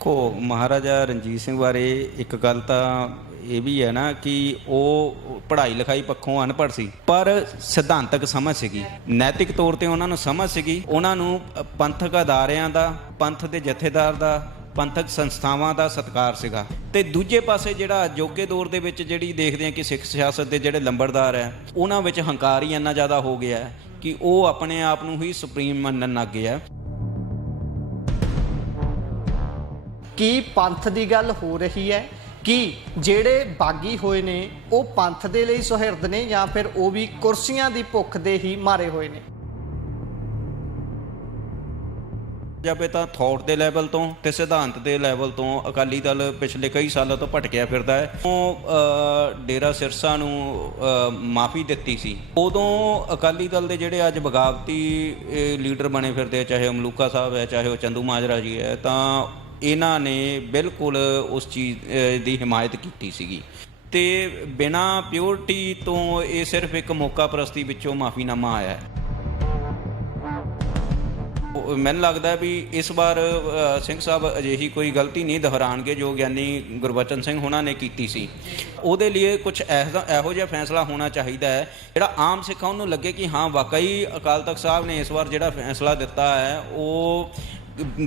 देखो महाराजा रणजीत सिंह बारे एक गल ਤਾਂ ਇਹ ਵੀ ਹੈ ਨਾ ਕਿ ਉਹ ਪੜ੍ਹਾਈ ਲਿਖਾਈ ਪੱਖੋਂ ਅਨਪੜ੍ਹ ਸੀ, ਪਰ ਸਿਧਾਂਤਕ ਸਮਝ ਸੀਗੀ, ਨੈਤਿਕ ਤੌਰ ਤੇ ਉਹਨਾਂ ਨੂੰ ਸਮਝ ਸੀਗੀ। ਉਹਨਾਂ ਨੂੰ ਪੰਥਕ ਅਦਾਰਿਆਂ ਦਾ, ਪੰਥ ਦੇ ਜਥੇਦਾਰ ਦਾ, ਪੰਥਕ ਸੰਸਥਾਵਾਂ ਦਾ ਸਤਿਕਾਰ ਸੀਗਾ। ਤੇ ਦੂਜੇ ਪਾਸੇ ਜਿਹੜਾ ਅਜੋਕੇ ਦੌਰ ਦੇ ਵਿੱਚ ਜਿਹੜੀ ਦੇਖਦੇ ਹਾਂ ਕਿ ਸਿੱਖ ਸਿਆਸਤ ਦੇ ਜਿਹੜੇ ਲੰਬੜਦਾਰ ਹੈ, ਉਹਨਾਂ ਵਿੱਚ ਹੰਕਾਰ ਹੀ ਇੰਨਾ ਜ਼ਿਆਦਾ ਹੋ ਗਿਆ ਕਿ ਉਹ ਆਪਣੇ ਆਪ ਨੂੰ ਹੀ ਸੁਪਰੀਮ ਮੰਨਣ ਲੱਗ ਗਏ ਆ। ਕੀ ਪੰਥ ਦੀ ਗੱਲ ਹੋ ਰਹੀ ਹੈ ਕਿ ਜਿਹੜੇ ਬਾਗੀ ਹੋਏ ਨੇ ਉਹ ਪੰਥ ਦੇ ਲਈ ਸੁਹਿਰਦ ਨੇ ਜਾਂ ਫਿਰ ਉਹ ਵੀ ਕੁਰਸੀਆਂ ਦੀ ਭੁੱਖ ਦੇ ਹੀ ਮਾਰੇ ਹੋਏ ਨੇ? ਜਾਵੇ ਤਾਂ ਥੌਟ ਦੇ ਲੈਵਲ ਤੋਂ ਤੇ ਸਿਧਾਂਤ ਦੇ ਲੈਵਲ ਤੋਂ ਅਕਾਲੀ ਦਲ ਪਿਛਲੇ ਕਈ ਸਾਲਾਂ ਤੋਂ ਭਟਕਿਆ ਫਿਰਦਾ ਹੈ। ਉਹ ਡੇਰਾ ਸਿਰਸਾ ਨੂੰ ਮਾਫੀ ਦਿੱਤੀ ਸੀ, ਉਦੋਂ ਅਕਾਲੀ ਦਲ ਦੇ ਜਿਹੜੇ ਅੱਜ ਬਗਾਵਤੀ ਲੀਡਰ ਬਣੇ ਫਿਰਦੇ, ਚਾਹੇ ਉਹ ਮਲੂਕਾ ਸਾਹਿਬ ਹੈ, ਚਾਹੇ ਉਹ ਚੰਦੂ ਮਾਜਰਾ ਜੀ ਹੈ, ਤਾਂ ਇਹਨਾਂ ਨੇ ਬਿਲਕੁਲ ਉਸ ਚੀਜ਼ ਦੀ ਹਿਮਾਇਤ ਕੀਤੀ ਸੀਗੀ। ਤੇ ਬਿਨਾਂ ਪਿਓਰਟੀ ਤੋਂ ਇਹ ਸਿਰਫ ਇੱਕ ਮੌਕਾ ਪ੍ਰਸਤੀ ਵਿੱਚੋਂ ਮਾਫੀਨਾਮਾ ਆਇਆ ਹੈ। ਮੈਨੂੰ ਲੱਗਦਾ ਵੀ ਇਸ ਵਾਰ ਸਿੰਘ ਸਾਹਿਬ ਅਜਿਹੀ ਕੋਈ ਗਲਤੀ ਨਹੀਂ ਦੁਹਰਾਉਣਗੇ ਜੋ ਗਿਆਨੀ ਗੁਰਬਚਨ ਸਿੰਘ ਹੋਣਾ ਨੇ ਕੀਤੀ ਸੀ। ਉਹਦੇ ਲਈ ਕੁਝ ਇਹੋ ਜਿਹਾ ਫੈਸਲਾ ਹੋਣਾ ਚਾਹੀਦਾ ਹੈ ਜਿਹੜਾ ਆਮ ਸਿੱਖਾਂ ਨੂੰ ਲੱਗੇ ਕਿ ਹਾਂ ਵਾਕਈ ਅਕਾਲ ਤਖਤ ਸਾਹਿਬ ਨੇ ਇਸ ਵਾਰ ਜਿਹੜਾ ਫੈਸਲਾ ਦਿੱਤਾ ਹੈ ਉਹ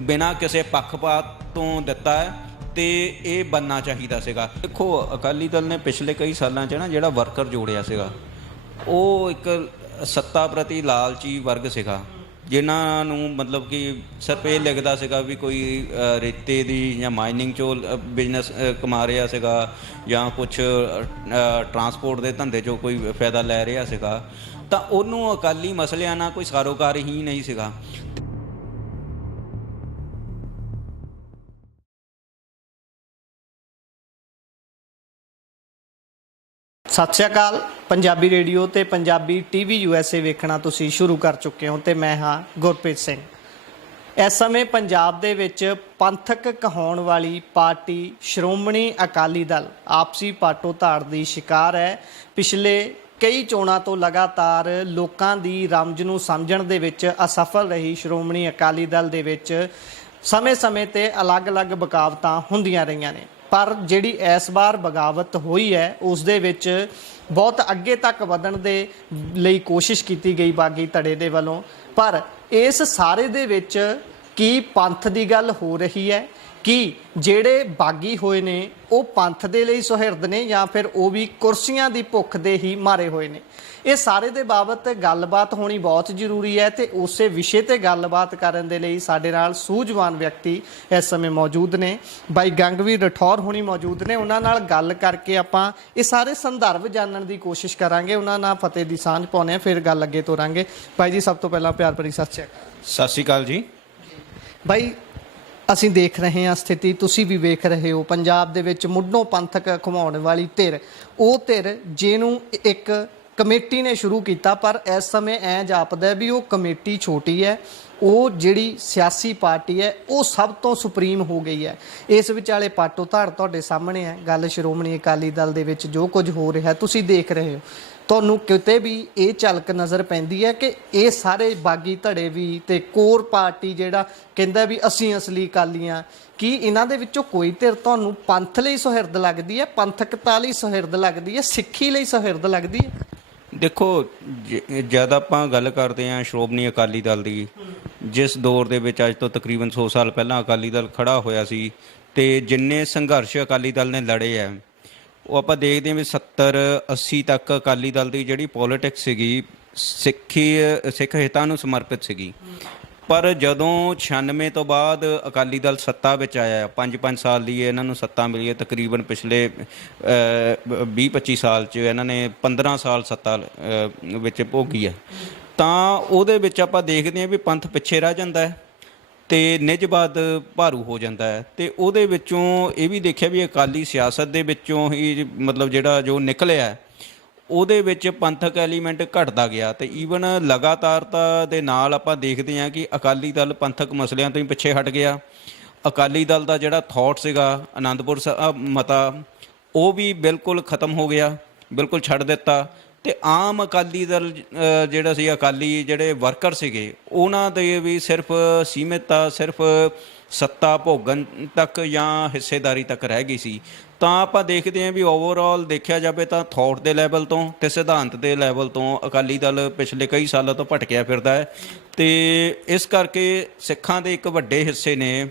ਬਿਨਾਂ ਕਿਸੇ ਪੱਖਪਾਤ ਤੋਂ ਦਿੱਤਾ ਹੈ ਤੇ ਇਹ ਬਣਨਾ ਚਾਹੀਦਾ ਸੀਗਾ। ਦੇਖੋ ਅਕਾਲੀ ਦਲ ਨੇ ਪਿਛਲੇ ਕਈ ਸਾਲਾਂ 'ਚ ਨਾ ਜਿਹੜਾ ਵਰਕਰ ਜੋੜਿਆ ਸੀਗਾ, ਉਹ ਇੱਕ ਸੱਤਾ ਪ੍ਰਤੀ ਲਾਲਚੀ ਵਰਗ ਸੀਗਾ, ਜਿਨ੍ਹਾਂ ਨੂੰ ਮਤਲਬ ਕਿ ਸਿਰਫ ਇਹ ਲਿਖਦਾ ਸੀਗਾ ਵੀ ਕੋਈ ਰੇਤੇ ਦੀ ਜਾਂ ਮਾਈਨਿੰਗ 'ਚੋਂ ਬਿਜ਼ਨਸ ਕਮਾ ਰਿਹਾ ਸੀਗਾ ਜਾਂ ਕੁਛ ਟਰਾਂਸਪੋਰਟ ਦੇ ਧੰਦੇ 'ਚੋਂ ਕੋਈ ਫਾਇਦਾ ਲੈ ਰਿਹਾ ਸੀਗਾ, ਤਾਂ ਉਹਨੂੰ ਅਕਾਲੀ ਮਸਲਿਆਂ ਨਾਲ ਕੋਈ ਸਾਰੋਕਾਰ ਹੀ ਨਹੀਂ ਸੀਗਾ। ਸਤਿ ਸ਼੍ਰੀ ਅਕਾਲ। ਪੰਜਾਬੀ ਰੇਡੀਓ ਤੇ ਪੰਜਾਬੀ ਟੀਵੀ USA ਵੇਖਣਾ ਤੁਸੀਂ ਸ਼ੁਰੂ ਕਰ ਚੁੱਕੇ ਹੋ ਤੇ ਮੈਂ ਹਾਂ ਗੁਰਪ੍ਰੀਤ ਸਿੰਘ। ਇਸ ਸਮੇਂ ਪੰਜਾਬ ਦੇ ਵਿੱਚ ਪੰਥਕ ਕਹਾਉਣ ਵਾਲੀ ਪਾਰਟੀ ਸ਼੍ਰੋਮਣੀ ਅਕਾਲੀ ਦਲ ਆਪਸੀ ਪਾਟੋ ਧਾੜ ਦੀ ਸ਼ਿਕਾਰ ਹੈ। ਪਿਛਲੇ ਕਈ ਚੋਣਾਂ ਤੋਂ ਲਗਾਤਾਰ ਲੋਕਾਂ ਦੀ ਰਮਜ ਨੂੰ ਸਮਝਣ ਦੇ ਵਿੱਚ ਅਸਫਲ ਰਹੀ ਸ਼੍ਰੋਮਣੀ ਅਕਾਲੀ ਦਲ ਦੇ ਵਿੱਚ ਸਮੇਂ-ਸਮੇਂ ਤੇ ਅਲੱਗ-ਅਲੱਗ ਬਗਾਵਤਾਂ ਹੁੰਦੀਆਂ ਰਹੀਆਂ ਨੇ, ਪਰ ਜਿਹੜੀ ਇਸ ਵਾਰ ਬਗਾਵਤ ਹੋਈ ਹੈ ਉਸ ਦੇ ਵਿੱਚ ਬਹੁਤ ਅੱਗੇ ਤੱਕ ਵਧਣ ਦੇ ਲਈ ਕੋਸ਼ਿਸ਼ ਕੀਤੀ ਗਈ ਬਾਗੀ ਧੜੇ ਦੇ ਵੱਲੋਂ। ਪਰ ਇਸ ਸਾਰੇ ਦੇ ਵਿੱਚ ਕੀ ਪੰਥ ਦੀ ਗੱਲ ਹੋ ਰਹੀ ਹੈ ਕਿ ਜਿਹੜੇ ਬਾਗੀ ਹੋਏ ਨੇ ਉਹ ਪੰਥ ਦੇ ਲਈ ਸੁਹਿਰਦ ਨੇ ਜਾਂ ਫਿਰ ਉਹ ਵੀ ਕੁਰਸੀਆਂ ਦੀ ਭੁੱਖ ਦੇ ਹੀ ਮਾਰੇ ਹੋਏ ਨੇ? ਇਹ ਸਾਰੇ ਦੇ ਬਾਬਤ ਗੱਲਬਾਤ ਹੋਣੀ ਬਹੁਤ ਜ਼ਰੂਰੀ ਹੈ ਤੇ ਉਸੇ ਵਿਸ਼ੇ ਤੇ ਗੱਲਬਾਤ ਕਰਨ ਦੇ ਲਈ ਸਾਡੇ ਨਾਲ ਸੂਝਵਾਨ ਵਿਅਕਤੀ ਇਸ ਸਮੇਂ ਮੌਜੂਦ ਨੇ। ਬਾਈ ਗੰਗਵੀਰ ਰਠੌਰ ਹੋਣੀ ਮੌਜੂਦ ਨੇ, ਉਹਨਾਂ ਨਾਲ ਗੱਲ ਕਰਕੇ ਆਪਾਂ ਇਹ ਸਾਰੇ ਸੰਦਰਭ ਜਾਣਨ ਦੀ ਕੋਸ਼ਿਸ਼ ਕਰਾਂਗੇ, ਉਹਨਾਂ ਨਾਲ ਫਤਿਹ ਦੀ ਸਾਂਝ ਪਾਉਂਦੇ ਹਾਂ, ਫਿਰ ਗੱਲ ਅੱਗੇ ਤੋਰਾਂਗੇ। ਬਾਈ ਜੀ ਸਭ ਤੋਂ ਪਹਿਲਾਂ ਪਿਆਰ ਭਰੀ ਸਤਿ ਸ਼੍ਰੀ ਅਕਾਲ। ਸਤਿ ਸ਼੍ਰੀ ਅਕਾਲ ਜੀ। ਬਾਈ ਅਸੀਂ ਦੇਖ ਰਹੇ ਹਾਂ ਸਥਿਤੀ, ਤੁਸੀਂ ਵੀ ਵੇਖ ਰਹੇ ਹੋ, ਪੰਜਾਬ ਦੇ ਵਿੱਚ ਮੁੱਢੋਂ ਪੰਥਕ ਘੁਮਾਉਣ ਵਾਲੀ ਧਿਰ, ਉਹ ਧਿਰ ਜਿਹਨੂੰ ਇੱਕ ਕਮੇਟੀ ਨੇ ਸ਼ੁਰੂ ਕੀਤਾ, ਪਰ ਇਸ ਸਮੇਂ ਐਂ ਜਾਪਦਾ ਵੀ ਉਹ ਕਮੇਟੀ ਛੋਟੀ ਹੈ, ਉਹ ਜਿਹੜੀ ਸਿਆਸੀ ਪਾਰਟੀ ਹੈ ਉਹ ਸਭ ਤੋਂ ਸੁਪਰੀਮ ਹੋ ਗਈ ਹੈ। ਇਸ ਵਿਚਾਲੇ ਪਾਟੋ ਧਾੜ ਤੁਹਾਡੇ ਸਾਹਮਣੇ ਹੈ। ਗੱਲ ਸ਼੍ਰੋਮਣੀ ਅਕਾਲੀ ਦਲ ਦੇ ਵਿੱਚ ਜੋ ਕੁਝ ਹੋ ਰਿਹਾ ਤੁਸੀਂ ਦੇਖ ਰਹੇ ਹੋ, ਤੁਹਾਨੂੰ ਕਿਤੇ ਵੀ ਇਹ ਝਲਕ ਨਜ਼ਰ ਪੈਂਦੀ ਹੈ ਕਿ ਇਹ ਸਾਰੇ ਬਾਗੀ ਧੜੇ ਵੀ ਤੇ ਕੋਰ ਪਾਰਟੀ ਜਿਹੜਾ ਕਹਿੰਦਾ ਵੀ ਅਸੀਂ ਅਸਲੀ ਅਕਾਲੀ ਹਾਂ, ਕੀ ਇਹਨਾਂ ਦੇ ਵਿੱਚੋਂ ਕੋਈ ਧਿਰ ਤੁਹਾਨੂੰ ਪੰਥ ਲਈ ਸੁਹਿਰਦ ਲੱਗਦੀ ਹੈ, ਪੰਥਕਤਾ ਲਈ ਸੁਹਿਰਦ ਲੱਗਦੀ ਹੈ, ਸਿੱਖੀ ਲਈ ਸੁਹਿਰਦ ਲੱਗਦੀ ਹੈ? ਦੇਖੋ ਜਦ ਆਪਾਂ ਗੱਲ ਕਰਦੇ ਹਾਂ ਸ਼੍ਰੋਮਣੀ ਅਕਾਲੀ ਦਲ ਦੀ, ਜਿਸ ਦੌਰ ਦੇ ਵਿੱਚ ਅੱਜ ਤੋਂ ਤਕਰੀਬਨ 100 ਸਾਲ ਪਹਿਲਾਂ ਅਕਾਲੀ ਦਲ ਖੜ੍ਹਾ ਹੋਇਆ ਸੀ ਤੇ ਜਿੰਨੇ ਸੰਘਰਸ਼ ਅਕਾਲੀ ਦਲ ਨੇ ਲੜੇ ਹੈ, ਉਹ ਆਪਾਂ ਦੇਖਦੇ ਹਾਂ ਵੀ 70-80 ਤੱਕ ਅਕਾਲੀ ਦਲ ਦੀ ਜਿਹੜੀ ਪੋਲੀਟਿਕਸ ਸੀਗੀ ਸਿੱਖ ਹਿੱਤਾਂ ਨੂੰ ਸਮਰਪਿਤ ਸੀਗੀ। ਪਰ ਜਦੋਂ 96 ਤੋਂ ਬਾਅਦ ਅਕਾਲੀ ਦਲ ਸੱਤਾ ਵਿੱਚ ਆਇਆ, 5-5 ਸਾਲ ਦੀ ਇਹਨਾਂ ਨੂੰ ਸੱਤਾ ਮਿਲੀ ਹੈ, ਤਕਰੀਬਨ ਪਿਛਲੇ 20-25 ਸਾਲ 'ਚ ਇਹਨਾਂ ਨੇ 15 ਸਾਲ ਸੱਤਾ ਵਿੱਚ ਭੋਗੀ ਹੈ, ਤਾਂ ਉਹਦੇ ਵਿੱਚ ਆਪਾਂ ਦੇਖਦੇ ਹਾਂ ਵੀ ਪੰਥ ਪਿੱਛੇ ਰਹਿ ਜਾਂਦਾ ਹੈ ਤੇ ਨਿੱਜਵਾਦ ਭਾਰੂ ਹੋ ਜਾਂਦਾ ਹੈ। ਤੇ ਉਹਦੇ ਵਿੱਚੋਂ ਇਹ ਵੀ ਦੇਖਿਆ ਵੀ ਅਕਾਲੀ ਸਿਆਸਤ ਦੇ ਵਿੱਚੋਂ ਹੀ ਮਤਲਬ ਜਿਹੜਾ ਜੋ ਨਿਕਲਿਆ ਉਹਦੇ ਵਿੱਚ ਪੰਥਕ ਐਲੀਮੈਂਟ ਘਟਦਾ ਗਿਆ ਤੇ ਈਵਨ ਲਗਾਤਾਰਤਾ ਦੇ ਨਾਲ ਆਪਾਂ ਦੇਖਦੇ ਹਾਂ ਕਿ ਅਕਾਲੀ ਦਲ ਪੰਥਕ ਮਸਲਿਆਂ ਤੋਂ ਹੀ ਪਿੱਛੇ ਹਟ ਗਿਆ। ਅਕਾਲੀ ਦਲ ਦਾ ਜਿਹੜਾ ਥੌਟ ਸੀਗਾ ਆਨੰਦਪੁਰ ਸਾਹਿਬ ਮਤਾ, ਉਹ ਵੀ ਬਿਲਕੁਲ ਖਤਮ ਹੋ ਗਿਆ, ਬਿਲਕੁਲ ਛੱਡ ਦਿੱਤਾ। ਤੇ ਆਮ ਅਕਾਲੀ ਦਲ ਜਿਹੜਾ ਸੀ, ਅਕਾਲੀ ਜਿਹੜੇ ਵਰਕਰ ਸੀਗੇ, ਉਹਨਾਂ ਦੇ ਵੀ ਸਿਰਫ ਸੀਮਿਤ ਆ, ਸਿਰਫ ਸੱਤਾ ਭੋਗਣ ਤੱਕ ਜਾਂ ਹਿੱਸੇਦਾਰੀ ਤੱਕ ਰਹਿ ਗਈ ਸੀ। ਤਾਂ ਆਪਾਂ ਦੇਖਦੇ ਹਾਂ ਵੀ ਓਵਰਆਲ ਦੇਖਿਆ ਜਾਵੇ ਤਾਂ ਥੌਟ ਦੇ ਲੈਵਲ ਤੋਂ ਤੇ ਸਿਧਾਂਤ ਦੇ ਲੈਵਲ ਤੋਂ ਅਕਾਲੀ ਦਲ ਪਿਛਲੇ ਕਈ ਸਾਲਾਂ ਤੋਂ ਭਟਕਿਆ ਫਿਰਦਾ ਹੈ। ਤੇ ਇਸ ਕਰਕੇ ਸਿੱਖਾਂ ਦੇ ਇੱਕ ਵੱਡੇ ਹਿੱਸੇ ਨੇ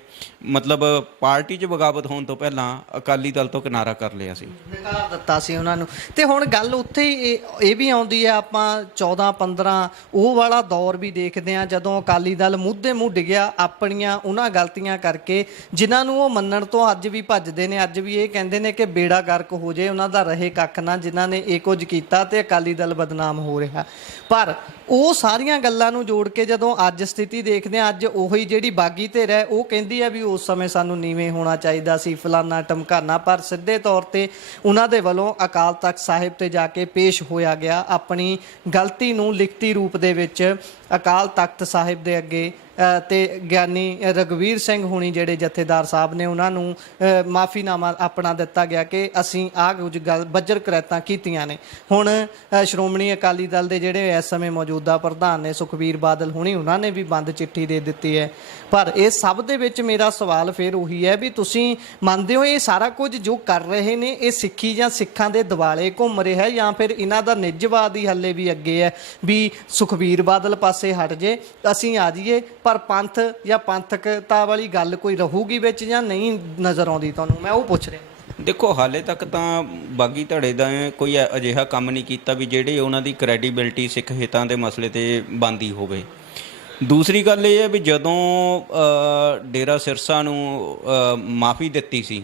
ਮਤਲਬ ਪਾਰਟੀ 'ਚ ਬਗਾਵਤ ਹੋਣ ਤੋਂ ਪਹਿਲਾਂ ਅਕਾਲੀ ਦਲ ਤੋਂ ਕਿਨਾਰਾ ਕਰ ਲਿਆ ਸੀ, ਨਿਕਾਲ ਦਿੱਤਾ ਸੀ ਉਹਨਾਂ ਨੂੰ। ਤੇ ਹੁਣ ਗੱਲ ਉੱਥੇ ਹੀ ਇਹ ਵੀ ਆਉਂਦੀ ਹੈ, ਆਪਾਂ 14-15 ਉਹ ਵਾਲਾ ਦੌਰ ਵੀ ਦੇਖਦੇ ਹਾਂ ਜਦੋਂ ਅਕਾਲੀ ਦਲ ਮੁੱਦੇ ਮੂੰਹ ਡਿੱਗਿਆ ਆਪਣੀਆਂ ਉਹਨਾਂ ਗਲਤੀਆਂ ਕਰਕੇ ਜਿਨ੍ਹਾਂ ਨੂੰ ਉਹ ਮੰਨਣ ਤੋਂ ਅੱਜ ਵੀ ਭੱਜਦੇ ਨੇ। ਅੱਜ ਵੀ ਇਹ ਕਹਿੰਦੇ ਨੇ ਕਿ ਬੇੜਾ ਗਰਕ ਹੋ ਜੇ, ਉਹਨਾਂ ਦਾ ਰਹੇ ਕੱਖ ਨਾ, ਜਿਨ੍ਹਾਂ ਨੇ ਇਹ ਕੁਝ ਕੀਤਾ ਤੇ ਅਕਾਲੀ ਦਲ ਬਦਨਾਮ ਹੋ ਰਿਹਾ। ਪਰ ਉਹ ਸਾਰੀਆਂ ਗੱਲਾਂ ਨੂੰ ਜੋੜ ਕੇ ਜਦੋਂ ਅੱਜ ਸਥਿਤੀ ਦੇਖਦੇ ਹਾਂ, ਅੱਜ ਉਹੀ ਜਿਹੜੀ ਬਾਗੀ ਧਿਰ ਹੈ ਉਹ ਕਹਿੰਦੀ ਹੈ ਵੀ ਉਸ ਸਮੇਂ ਸਾਨੂੰ ਨੀਵੇਂ ਹੋਣਾ ਚਾਹੀਦਾ ਸੀ, ਫਲਾਨਾ ਟਮਕਾਨਾ। ਪਰ ਸਿੱਧੇ ਤੌਰ ਤੇ ਉਹਨਾਂ ਦੇ ਵੱਲੋਂ ਅਕਾਲ ਤਖਤ ਸਾਹਿਬ ਤੇ ਜਾ ਕੇ ਪੇਸ਼ ਹੋਇਆ ਗਿਆ, ਆਪਣੀ ਗਲਤੀ ਨੂੰ ਲਿਖਤੀ ਰੂਪ ਦੇ ਵਿੱਚ ਅਕਾਲ ਤਖਤ ਸਾਹਿਬ ਦੇ ਅੱਗੇ ਤੇ ਗਿਆਨੀ ਰਘਵੀਰ ਸਿੰਘ ਹੁਣੀ ਜਿਹੜੇ ਜਥੇਦਾਰ ਸਾਹਿਬ ਨੇ ਉਹਨਾਂ ਨੂੰ ਮਾਫੀਨਾਮਾ ਆਪਣਾ ਦਿੱਤਾ ਗਿਆ ਕਿ ਅਸੀਂ ਆਹ ਕੁਝ ਗੱਲ ਬੱਜਰ ਕਰੈਤਾਂ ਕੀਤੀਆਂ ਨੇ। ਹੁਣ ਸ਼੍ਰੋਮਣੀ ਅਕਾਲੀ ਦਲ ਦੇ ਜਿਹੜੇ ਇਸ ਸਮੇਂ ਮੌਜੂਦਾ ਪ੍ਰਧਾਨ ਨੇ ਸੁਖਬੀਰ ਬਾਦਲ ਹੁਣੀ, ਉਹਨਾਂ ਨੇ ਵੀ ਬੰਦ ਚਿੱਠੀ ਦੇ ਦਿੱਤੀ ਹੈ। ਪਰ ਇਹ ਸਭ ਦੇ ਵਿੱਚ ਮੇਰਾ ਸਵਾਲ ਫਿਰ ਉਹੀ ਹੈ ਵੀ ਤੁਸੀਂ ਮੰਨਦੇ ਹੋ ਇਹ ਸਾਰਾ ਕੁਝ ਜੋ ਕਰ ਰਹੇ ਨੇ ਇਹ ਸਿੱਖੀ ਜਾਂ ਸਿੱਖਾਂ ਦੇ ਦਿਵਾਲੇ ਘੁੰਮ ਰਿਹਾ ਜਾਂ ਫਿਰ ਇਹਨਾਂ ਦਾ ਨਿੱਜਵਾਦ ਹੀ ਹੱਲੇ ਵੀ ਅੱਗੇ ਹੈ ਵੀ ਸੁਖਬੀਰ ਬਾਦਲ ਪਾਸੇ ਹਟ ਜੇ ਅਸੀਂ ਆ ਜਾਈਏ, ਪਰ ਪੰਥ ਜਾਂ ਪੰਥਕਤਾ ਵਾਲੀ ਗੱਲ ਕੋਈ ਰਹੂਗੀ ਵਿੱਚ ਜਾਂ ਨਹੀਂ ਨਜ਼ਰ ਆਉਂਦੀ ਤੁਹਾਨੂੰ? ਮੈਂ ਉਹ ਪੁੱਛ ਰਿਹਾ। ਦੇਖੋ ਹਾਲੇ ਤੱਕ ਤਾਂ ਬਾਗੀ ਧੜੇ ਦਾ ਕੋਈ ਅਜਿਹਾ ਕੰਮ ਨਹੀਂ ਕੀਤਾ ਵੀ ਜਿਹੜੇ ਉਹਨਾਂ ਦੀ ਕ੍ਰੈਡੀਬਿਲਟੀ ਸਿੱਖ ਹਿੱਤਾਂ ਦੇ ਮਸਲੇ ਤੇ ਬਣਦੀ ਹੋਵੇ। ਦੂਸਰੀ ਗੱਲ ਇਹ ਹੈ ਵੀ ਜਦੋਂ ਡੇਰਾ ਸਿਰਸਾ ਨੂੰ ਮਾਫੀ ਦਿੱਤੀ ਸੀ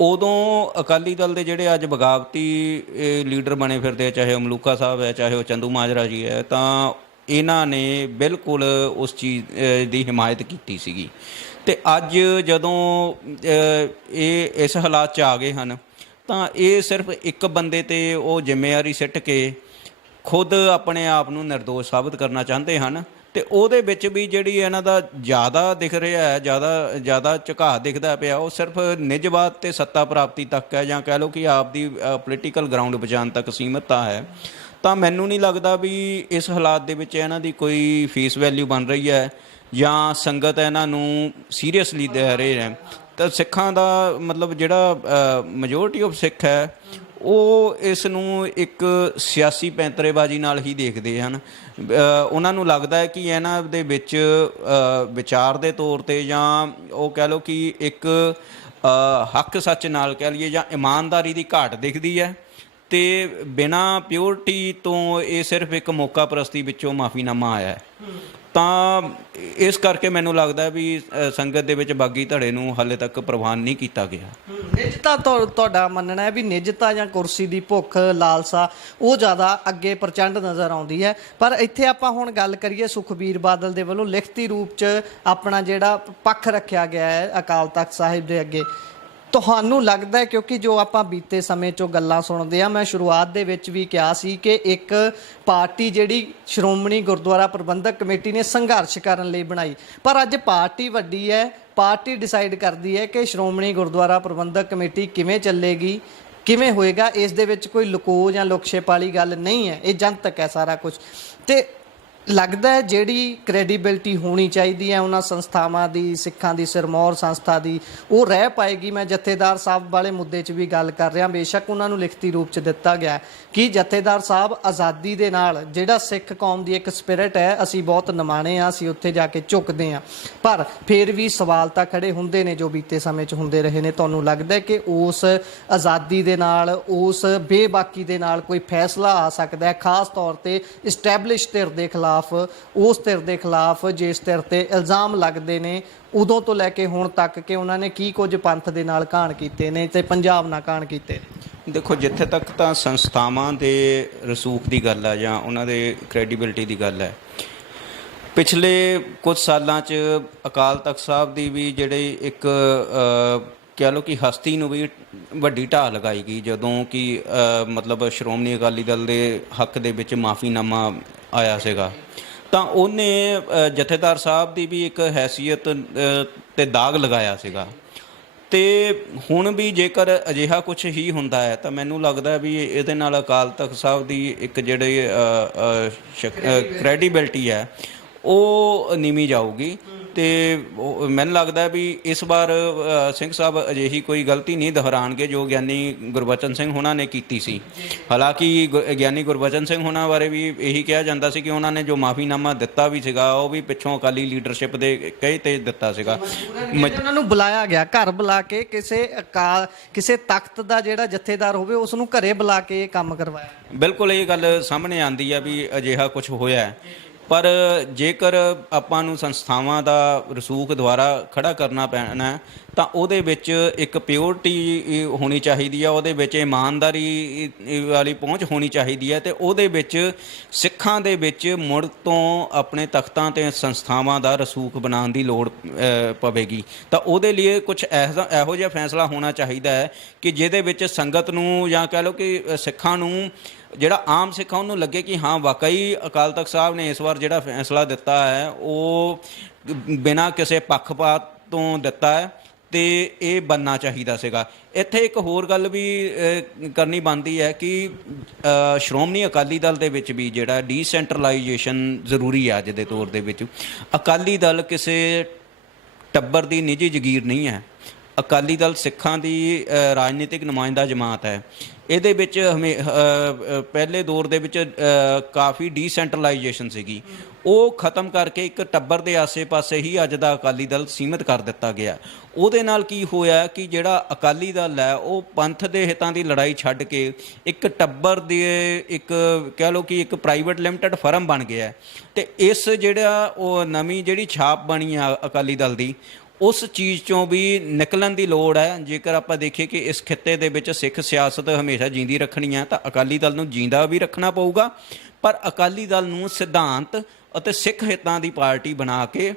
ਉਦੋਂ ਅਕਾਲੀ ਦਲ ਦੇ ਜਿਹੜੇ ਅੱਜ ਬਗਾਵਤੀ ਲੀਡਰ ਬਣੇ ਫਿਰਦੇ ਆ, ਚਾਹੇ ਉਹ ਮਲੂਕਾ ਸਾਹਿਬ ਹੈ, ਚਾਹੇ ਉਹ ਚੰਦੂ ਮਾਜਰਾ ਜੀ ਹੈ, ਤਾਂ ਇਹਨਾਂ ਨੇ ਬਿਲਕੁਲ ਉਸ ਚੀਜ਼ ਦੀ ਹਿਮਾਇਤ ਕੀਤੀ ਸੀਗੀ। ਅਤੇ ਅੱਜ ਜਦੋਂ ਇਹ ਇਸ ਹਾਲਾਤ 'ਚ ਆ ਗਏ ਹਨ ਤਾਂ ਇਹ ਸਿਰਫ ਇੱਕ ਬੰਦੇ 'ਤੇ ਉਹ ਜ਼ਿੰਮੇਵਾਰੀ ਸਿੱਟ ਕੇ ਖੁਦ ਆਪਣੇ ਆਪ ਨੂੰ ਨਿਰਦੋਸ਼ ਸਾਬਤ ਕਰਨਾ ਚਾਹੁੰਦੇ ਹਨ। ਅਤੇ ਉਹਦੇ ਵਿੱਚ ਵੀ ਜਿਹੜੀ ਇਹਨਾਂ ਦਾ ਜ਼ਿਆਦਾ ਦਿਖ ਰਿਹਾ ਹੈ, ਜ਼ਿਆਦਾ ਝੁਕਾਅ ਦਿਖਦਾ ਪਿਆ, ਉਹ ਸਿਰਫ ਨਿੱਜਵਾਦ ਅਤੇ ਸੱਤਾ ਪ੍ਰਾਪਤੀ ਤੱਕ ਹੈ, ਜਾਂ ਕਹਿ ਲਓ ਕਿ ਆਪ ਦੀ ਪੋਲੀਟੀਕਲ ਗਰਾਊਂਡ ਬਚਾਉਣ ਤੱਕ ਸੀਮਿਤ ਹੈ। ਤਾਂ ਮੈਨੂੰ ਨਹੀਂ ਲੱਗਦਾ ਵੀ ਇਸ ਹਾਲਾਤ ਦੇ ਵਿੱਚ ਇਹਨਾਂ ਦੀ ਕੋਈ ਫੇਸ ਵੈਲਿਊ ਬਣ ਰਹੀ ਹੈ ਜਾਂ ਸੰਗਤ ਇਹਨਾਂ ਨੂੰ ਸੀਰੀਅਸਲੀ ਲੈ ਰਹੇ ਹੈ। ਤਾਂ ਸਿੱਖਾਂ ਦਾ ਮਤਲਬ ਜਿਹੜਾ ਮੈਜੋਰਟੀ ਆਫ ਸਿੱਖ ਹੈ ਉਹ ਇਸ ਨੂੰ ਇੱਕ ਸਿਆਸੀ ਪੈਂਤਰੇਬਾਜ਼ੀ ਨਾਲ ਹੀ ਦੇਖਦੇ ਹਨ। ਉਹਨਾਂ ਨੂੰ ਲੱਗਦਾ ਹੈ ਕਿ ਇਹਨਾਂ ਦੇ ਵਿੱਚ ਵਿਚਾਰ ਦੇ ਤੌਰ 'ਤੇ ਜਾਂ ਉਹ ਕਹਿ ਲਓ ਕਿ ਇੱਕ ਹੱਕ ਸੱਚ ਨਾਲ ਕਹਿ ਲਈਏ ਜਾਂ ਇਮਾਨਦਾਰੀ ਦੀ ਘਾਟ ਦਿਖਦੀ ਹੈ। ਅਤੇ ਬਿਨਾਂ ਪਿਓਰਟੀ ਤੋਂ ਇਹ ਸਿਰਫ ਇੱਕ ਮੌਕਾ ਪ੍ਰਸਤੀ ਵਿੱਚੋਂ ਮਾਫੀਨਾਮਾ ਆਇਆ ਹੈ। ਤਾਂ ਇਸ ਕਰਕੇ ਮੈਨੂੰ ਲੱਗਦਾ ਵੀ ਸੰਗਤ ਦੇ ਵਿੱਚ ਬਾਗੀ ਧੜੇ ਨੂੰ ਹਾਲੇ ਤੱਕ ਪ੍ਰਵਾਨ ਨਹੀਂ ਕੀਤਾ ਗਿਆ। ਨਿੱਜਤਾ ਤੁਹਾਡਾ ਮੰਨਣਾ ਹੈ ਵੀ ਨਿੱਜਤਾ ਜਾਂ ਕੁਰਸੀ ਦੀ ਭੁੱਖ ਲਾਲਸਾ ਉਹ ਜ਼ਿਆਦਾ ਅੱਗੇ ਪ੍ਰਚੰਡ ਨਜ਼ਰ ਆਉਂਦੀ ਹੈ। ਪਰ ਇੱਥੇ ਆਪਾਂ ਹੁਣ ਗੱਲ ਕਰੀਏ ਸੁਖਬੀਰ ਬਾਦਲ ਦੇ ਵੱਲੋਂ ਲਿਖਤੀ ਰੂਪ 'ਚ ਆਪਣਾ ਜਿਹੜਾ ਪੱਖ ਰੱਖਿਆ ਗਿਆ ਹੈ ਅਕਾਲ ਤਖਤ ਸਾਹਿਬ ਦੇ ਅੱਗੇ, ਤੁਹਾਨੂੰ ਲੱਗਦਾ ਹੈ ਕਿਉਂਕਿ ਜੋ ਆਪਾਂ ਬੀਤੇ ਸਮੇਂ 'ਚੋਂ ਗੱਲਾਂ ਸੁਣਦੇ ਆ, ਮੈਂ ਸ਼ੁਰੂਆਤ ਦੇ ਵਿੱਚ ਵੀ ਕਿਹਾ ਸੀ ਕਿ ਇੱਕ ਪਾਰਟੀ ਜਿਹੜੀ ਸ਼੍ਰੋਮਣੀ ਗੁਰਦੁਆਰਾ ਪ੍ਰਬੰਧਕ ਕਮੇਟੀ ਨੇ ਸੰਘਰਸ਼ ਕਰਨ ਲਈ ਬਣਾਈ, ਪਰ ਅੱਜ ਪਾਰਟੀ ਵੱਡੀ ਹੈ, ਪਾਰਟੀ ਡਿਸਾਈਡ ਕਰਦੀ ਹੈ ਕਿ ਸ਼੍ਰੋਮਣੀ ਗੁਰਦੁਆਰਾ ਪ੍ਰਬੰਧਕ ਕਮੇਟੀ ਕਿਵੇਂ ਚੱਲੇਗੀ, ਕਿਵੇਂ ਹੋਏਗਾ। ਇਸ ਦੇ ਵਿੱਚ ਕੋਈ ਲੁਕੋ ਜਾਂ ਲੁਕਸ਼ੇਪ ਵਾਲੀ ਗੱਲ ਨਹੀਂ ਹੈ, ਇਹ ਜਨਤਕ ਹੈ ਸਾਰਾ ਕੁਝ। ਅਤੇ ਲੱਗਦਾ ਹੈ ਜਿਹੜੀ ਕ੍ਰੈਡੀਬਿਲਟੀ ਹੋਣੀ ਚਾਹੀਦੀ ਹੈ ਉਹਨਾਂ ਸੰਸਥਾਵਾਂ ਦੀ, ਸਿੱਖਾਂ ਦੀ ਸਿਰਮੌਰ ਸੰਸਥਾ ਦੀ, ਉਹ ਰਹਿ ਪਾਏਗੀ। ਮੈਂ ਜਥੇਦਾਰ ਸਾਹਿਬ ਵਾਲੇ ਮੁੱਦੇ 'ਚ ਵੀ ਗੱਲ ਕਰ ਰਿਹਾ, ਬੇਸ਼ੱਕ ਉਹਨਾਂ ਨੂੰ ਲਿਖਤੀ ਰੂਪ 'ਚ ਦਿੱਤਾ ਗਿਆ ਕਿ ਜਥੇਦਾਰ ਸਾਹਿਬ ਆਜ਼ਾਦੀ ਦੇ ਨਾਲ ਜਿਹੜਾ ਸਿੱਖ ਕੌਮ ਦੀ ਇੱਕ ਸਪਿਰਿਟ ਹੈ ਅਸੀਂ ਬਹੁਤ ਨਿਮਾਣੇ ਹਾਂ, ਅਸੀਂ ਉੱਥੇ ਜਾ ਕੇ ਝੁਕਦੇ ਹਾਂ, ਪਰ ਫਿਰ ਵੀ ਸਵਾਲ ਤਾਂ ਖੜੇ ਹੁੰਦੇ ਨੇ ਜੋ ਬੀਤੇ ਸਮੇਂ 'ਚ ਹੁੰਦੇ ਰਹੇ ਨੇ। ਤੁਹਾਨੂੰ ਲੱਗਦਾ ਕਿ ਉਸ ਆਜ਼ਾਦੀ ਦੇ ਨਾਲ, ਉਸ ਬੇਬਾਕੀ ਦੇ ਨਾਲ ਕੋਈ ਫੈਸਲਾ ਆ ਸਕਦਾ ਹੈ, ਖਾਸ ਤੌਰ 'ਤੇ ਇਸਟੈਬਲਿਸ਼ ਧਿਰ ਦੇ ਖਿਲਾਫ, ਉਸ ਧਿਰ ਦੇ ਖਿਲਾਫ ਜਿਸ ਧਿਰ ਤੇ ਇਲਜ਼ਾਮ ਲੱਗਦੇ ਨੇ ਉਦੋਂ ਤੋਂ ਲੈ ਕੇ ਹੁਣ ਤੱਕ ਕਿ ਉਹਨਾਂ ਨੇ ਕੀ ਕੁਝ ਪੰਥ ਦੇ ਨਾਲ ਕਾਂਡ ਕੀਤੇ ਨੇ ਤੇ ਪੰਜਾਬ ਨਾਲ ਕਾਂਡ ਕੀਤੇ? ਦੇਖੋ, ਜਿੱਥੇ ਤੱਕ ਤਾਂ ਸੰਸਥਾਵਾਂ ਦੇ ਰਸੂਖ ਦੀ ਗੱਲ ਹੈ ਜਾਂ ਉਹਨਾਂ ਦੇ ਕ੍ਰੈਡੀਬਿਲਟੀ ਦੀ ਗੱਲ ਹੈ, ਪਿਛਲੇ ਕੁਝ ਸਾਲਾਂ 'ਚ ਅਕਾਲ ਤਖਤ ਸਾਹਿਬ ਦੀ ਵੀ ਜਿਹੜੇ ਇੱਕ ਕਹਿ ਲਓ ਕਿ ਹਸਤੀ ਨੂੰ ਵੀ ਵੱਡੀ ਢਾਹ ਲਗਾਈ ਗਈ ਜਦੋਂ ਕਿ ਮਤਲਬ ਸ਼੍ਰੋਮਣੀ ਅਕਾਲੀ ਦਲ ਦੇ ਹੱਕ ਦੇ ਵਿੱਚ ਮਾਫੀਨਾਮਾ ਆਇਆ ਸੀਗਾ। ਤਾਂ ਉਹਨੇ ਜਥੇਦਾਰ ਸਾਹਿਬ ਦੀ ਵੀ ਇੱਕ ਹੈਸੀਅਤ 'ਤੇ ਦਾਗ ਲਗਾਇਆ ਸੀਗਾ। ਅਤੇ ਹੁਣ ਵੀ ਜੇਕਰ ਅਜਿਹਾ ਕੁਛ ਹੀ ਹੁੰਦਾ ਹੈ ਤਾਂ ਮੈਨੂੰ ਲੱਗਦਾ ਵੀ ਇਹਦੇ ਨਾਲ ਅਕਾਲ ਤਖਤ ਸਾਹਿਬ ਦੀ ਇੱਕ ਜਿਹੜੀ ਕ੍ਰੈਡੀਬਿਲਟੀ ਹੈ ਉਹ ਨੀਵੀਂ ਜਾਊਗੀ। ਤੇ ਮੈਨੂੰ ਲੱਗਦਾ ਵੀ ਇਸ ਵਾਰ ਸਿੰਘ ਸਾਹਿਬ ਅਜਿਹੀ ਕੋਈ ਗਲਤੀ ਨਹੀਂ ਦੁਹਰਾਉਣਗੇ ਜੋ ਗਿਆਨੀ ਗੁਰਬਚਨ ਸਿੰਘ ਹੋਣਾ ਨੇ ਕੀਤੀ ਸੀ। ਹਾਲਾਂਕਿ ਗਿਆਨੀ ਗੁਰਬਚਨ ਸਿੰਘ ਹੋਣਾ ਬਾਰੇ ਵੀ ਇਹੀ ਕਿਹਾ ਜਾਂਦਾ ਸੀ ਕਿ ਉਹਨਾਂ ਨੇ ਜੋ ਮਾਫੀਨਾਮਾ ਦਿੱਤਾ ਵੀ ਸੀਗਾ ਉਹ ਵੀ ਪਿੱਛੋਂ ਅਕਾਲੀ ਲੀਡਰਸ਼ਿਪ ਦੇ ਕਹੇ ਤੇ ਦਿੱਤਾ ਸੀਗਾ। ਉਹਨਾਂ ਨੂੰ ਬੁਲਾਇਆ ਗਿਆ, ਘਰ ਬੁਲਾ ਕੇ ਕਿਸੇ ਤਖਤ ਦਾ ਜਿਹੜਾ ਜਥੇਦਾਰ ਹੋਵੇ ਉਸ ਨੂੰ ਘਰੇ ਬੁਲਾ ਕੇ ਇਹ ਕੰਮ ਕਰਵਾਇਆ। ਬਿਲਕੁਲ ਇਹ ਗੱਲ ਸਾਹਮਣੇ ਆਉਂਦੀ ਆ ਵੀ ਅਜਿਹਾ ਕੁਝ ਹੋਇਆ ਹੈ। ਪਰ ਜੇਕਰ ਆਪਾਂ ਨੂੰ ਸੰਸਥਾਵਾਂ ਦਾ ਰਸੂਖ ਦੁਆਰਾ ਖੜਾ ਕਰਨਾ ਪੈਣਾ ਤਾਂ ਉਹਦੇ ਵਿੱਚ ਇੱਕ ਪਿਓਰਟੀ ਹੋਣੀ ਚਾਹੀਦੀ ਆ, ਉਹਦੇ ਵਿੱਚ ਇਮਾਨਦਾਰੀ ਵਾਲੀ ਪਹੁੰਚ ਹੋਣੀ ਚਾਹੀਦੀ ਹੈ ਤੇ ਉਹਦੇ ਵਿੱਚ ਸਿੱਖਾਂ ਦੇ ਵਿੱਚ ਮੁੜ ਤੋਂ ਆਪਣੇ ਤਖਤਾਂ ਤੇ ਸੰਸਥਾਵਾਂ ਦਾ ਰਸੂਖ ਬਣਾਉਣ ਦੀ ਲੋੜ ਪਵੇਗੀ। ਤਾਂ ਉਹਦੇ ਲਈ ਕੁਝ ਇਹੋ ਜਿਹਾ ਫੈਸਲਾ ਹੋਣਾ ਚਾਹੀਦਾ ਹੈ ਕਿ ਜਿਹਦੇ ਵਿੱਚ ਸੰਗਤ ਨੂੰ ਜਾਂ ਕਹਿ ਲਓ ਕਿ ਸਿੱਖਾਂ ਨੂੰ, ਜਿਹੜਾ ਆਮ ਸਿੱਖ ਆ ਉਹਨੂੰ ਲੱਗੇ ਕਿ ਹਾਂ ਵਾਕਈ ਅਕਾਲ ਤਖਤ ਸਾਹਿਬ ਨੇ ਇਸ ਵਾਰ ਜਿਹੜਾ ਫੈਸਲਾ ਦਿੱਤਾ ਹੈ ਉਹ ਬਿਨਾਂ ਕਿਸੇ ਪੱਖਪਾਤ ਤੋਂ ਦਿੱਤਾ ਹੈ ਤੇ ਇਹ ਬਣਨਾ ਚਾਹੀਦਾ ਸੀਗਾ। ਇੱਥੇ ਇੱਕ ਹੋਰ ਗੱਲ ਵੀ ਕਰਨੀ ਬਣਦੀ ਹੈ ਕਿ ਸ਼੍ਰੋਮਣੀ ਅਕਾਲੀ ਦਲ ਦੇ ਵਿੱਚ ਵੀ ਜਿਹੜਾ ਡੀਸੈਂਟਰਲਾਈਜੇਸ਼ਨ ਜ਼ਰੂਰੀ ਹੈ ਅੱਜ ਦੇ ਦੌਰ ਦੇ ਵਿੱਚ। ਅਕਾਲੀ ਦਲ ਕਿਸੇ ਟੱਬਰ ਦੀ ਨਿੱਜੀ ਜਗੀਰ ਨਹੀਂ ਹੈ। ਅਕਾਲੀ ਦਲ ਸਿੱਖਾਂ ਦੀ ਰਾਜਨੀਤਿਕ ਨੁਮਾਇੰਦਾ ਜਮਾਤ ਹੈ। ਇਹਦੇ ਵਿੱਚ ਪਹਿਲੇ ਦੌਰ ਦੇ ਵਿੱਚ ਕਾਫੀ ਡੀਸੈਂਟਰਲਾਈਜੇਸ਼ਨ ਸੀਗੀ, ਉਹ ਖਤਮ ਕਰਕੇ ਇੱਕ ਟੱਬਰ ਦੇ ਆਸੇ-ਪਾਸੇ ਹੀ ਅੱਜ ਦਾ ਅਕਾਲੀ ਦਲ ਸੀਮਿਤ ਕਰ ਦਿੱਤਾ ਗਿਆ। ਉਹਦੇ ਨਾਲ ਕੀ ਹੋਇਆ ਕਿ ਜਿਹੜਾ ਅਕਾਲੀ ਦਲ ਹੈ ਉਹ ਪੰਥ ਦੇ ਹਿੱਤਾਂ ਦੀ ਲੜਾਈ ਛੱਡ ਕੇ ਇੱਕ ਟੱਬਰ ਦੇ ਇੱਕ ਕਹਿ ਲਓ ਕਿ ਇੱਕ ਪ੍ਰਾਈਵੇਟ ਲਿਮਟਿਡ ਫਰਮ ਬਣ ਗਿਆ। ਤੇ ਇਸ ਜਿਹੜਾ ਉਹ ਨਵੀਂ ਜਿਹੜੀ ਛਾਪ ਬਣੀ ਆ ਅਕਾਲੀ ਦਲ ਦੀ, ਉਸ ਚੀਜ਼ 'ਚੋਂ ਵੀ ਨਿਕਲਣ ਦੀ ਲੋੜ ਹੈ। ਜੇਕਰ ਆਪਾਂ ਦੇਖੀਏ ਕਿ ਇਸ ਖਿੱਤੇ ਦੇ ਵਿੱਚ ਸਿੱਖ ਸਿਆਸਤ ਹਮੇਸ਼ਾ ਜਿੰਦੀ ਰੱਖਣੀ ਹੈ ਤਾਂ ਅਕਾਲੀ ਦਲ ਨੂੰ ਜਿੰਦਾ ਵੀ ਰੱਖਣਾ ਪਊਗਾ, ਪਰ ਅਕਾਲੀ ਦਲ ਨੂੰ ਸਿਧਾਂਤ ਅਤੇ ਸਿੱਖ ਹਿੱਤਾਂ ਦੀ ਪਾਰਟੀ ਬਣਾ ਕੇ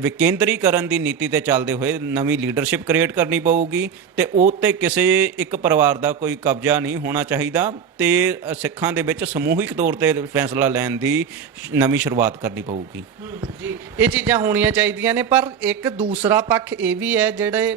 ਵਿਕੇਂਦਰੀਕਰਨ ਦੀ ਨੀਤੀ ਤੇ ਚੱਲਦੇ ਹੋਏ ਨਵੀਂ ਲੀਡਰਸ਼ਿਪ ਕ੍ਰੀਏਟ ਕਰਨੀ ਪਊਗੀ ਤੇ ਉਹ 'ਤੇ ਕਿਸੇ ਇੱਕ ਪਰਿਵਾਰ ਦਾ ਕੋਈ ਕਬਜ਼ਾ ਨਹੀਂ ਹੋਣਾ ਚਾਹੀਦਾ ਤੇ ਸਿੱਖਾਂ ਦੇ ਵਿੱਚ ਸਮੂਹਿਕ ਤੌਰ 'ਤੇ ਫੈਸਲਾ ਲੈਣ ਦੀ ਨਵੀਂ ਸ਼ੁਰੂਆਤ ਕਰਨੀ ਪਊਗੀ। ਜੀ, ਇਹ ਚੀਜ਼ਾਂ ਹੋਣੀਆਂ ਚਾਹੀਦੀਆਂ ਨੇ, ਪਰ ਇੱਕ ਦੂਸਰਾ ਪੱਖ ਇਹ ਵੀ ਹੈ, ਜਿਹੜੇ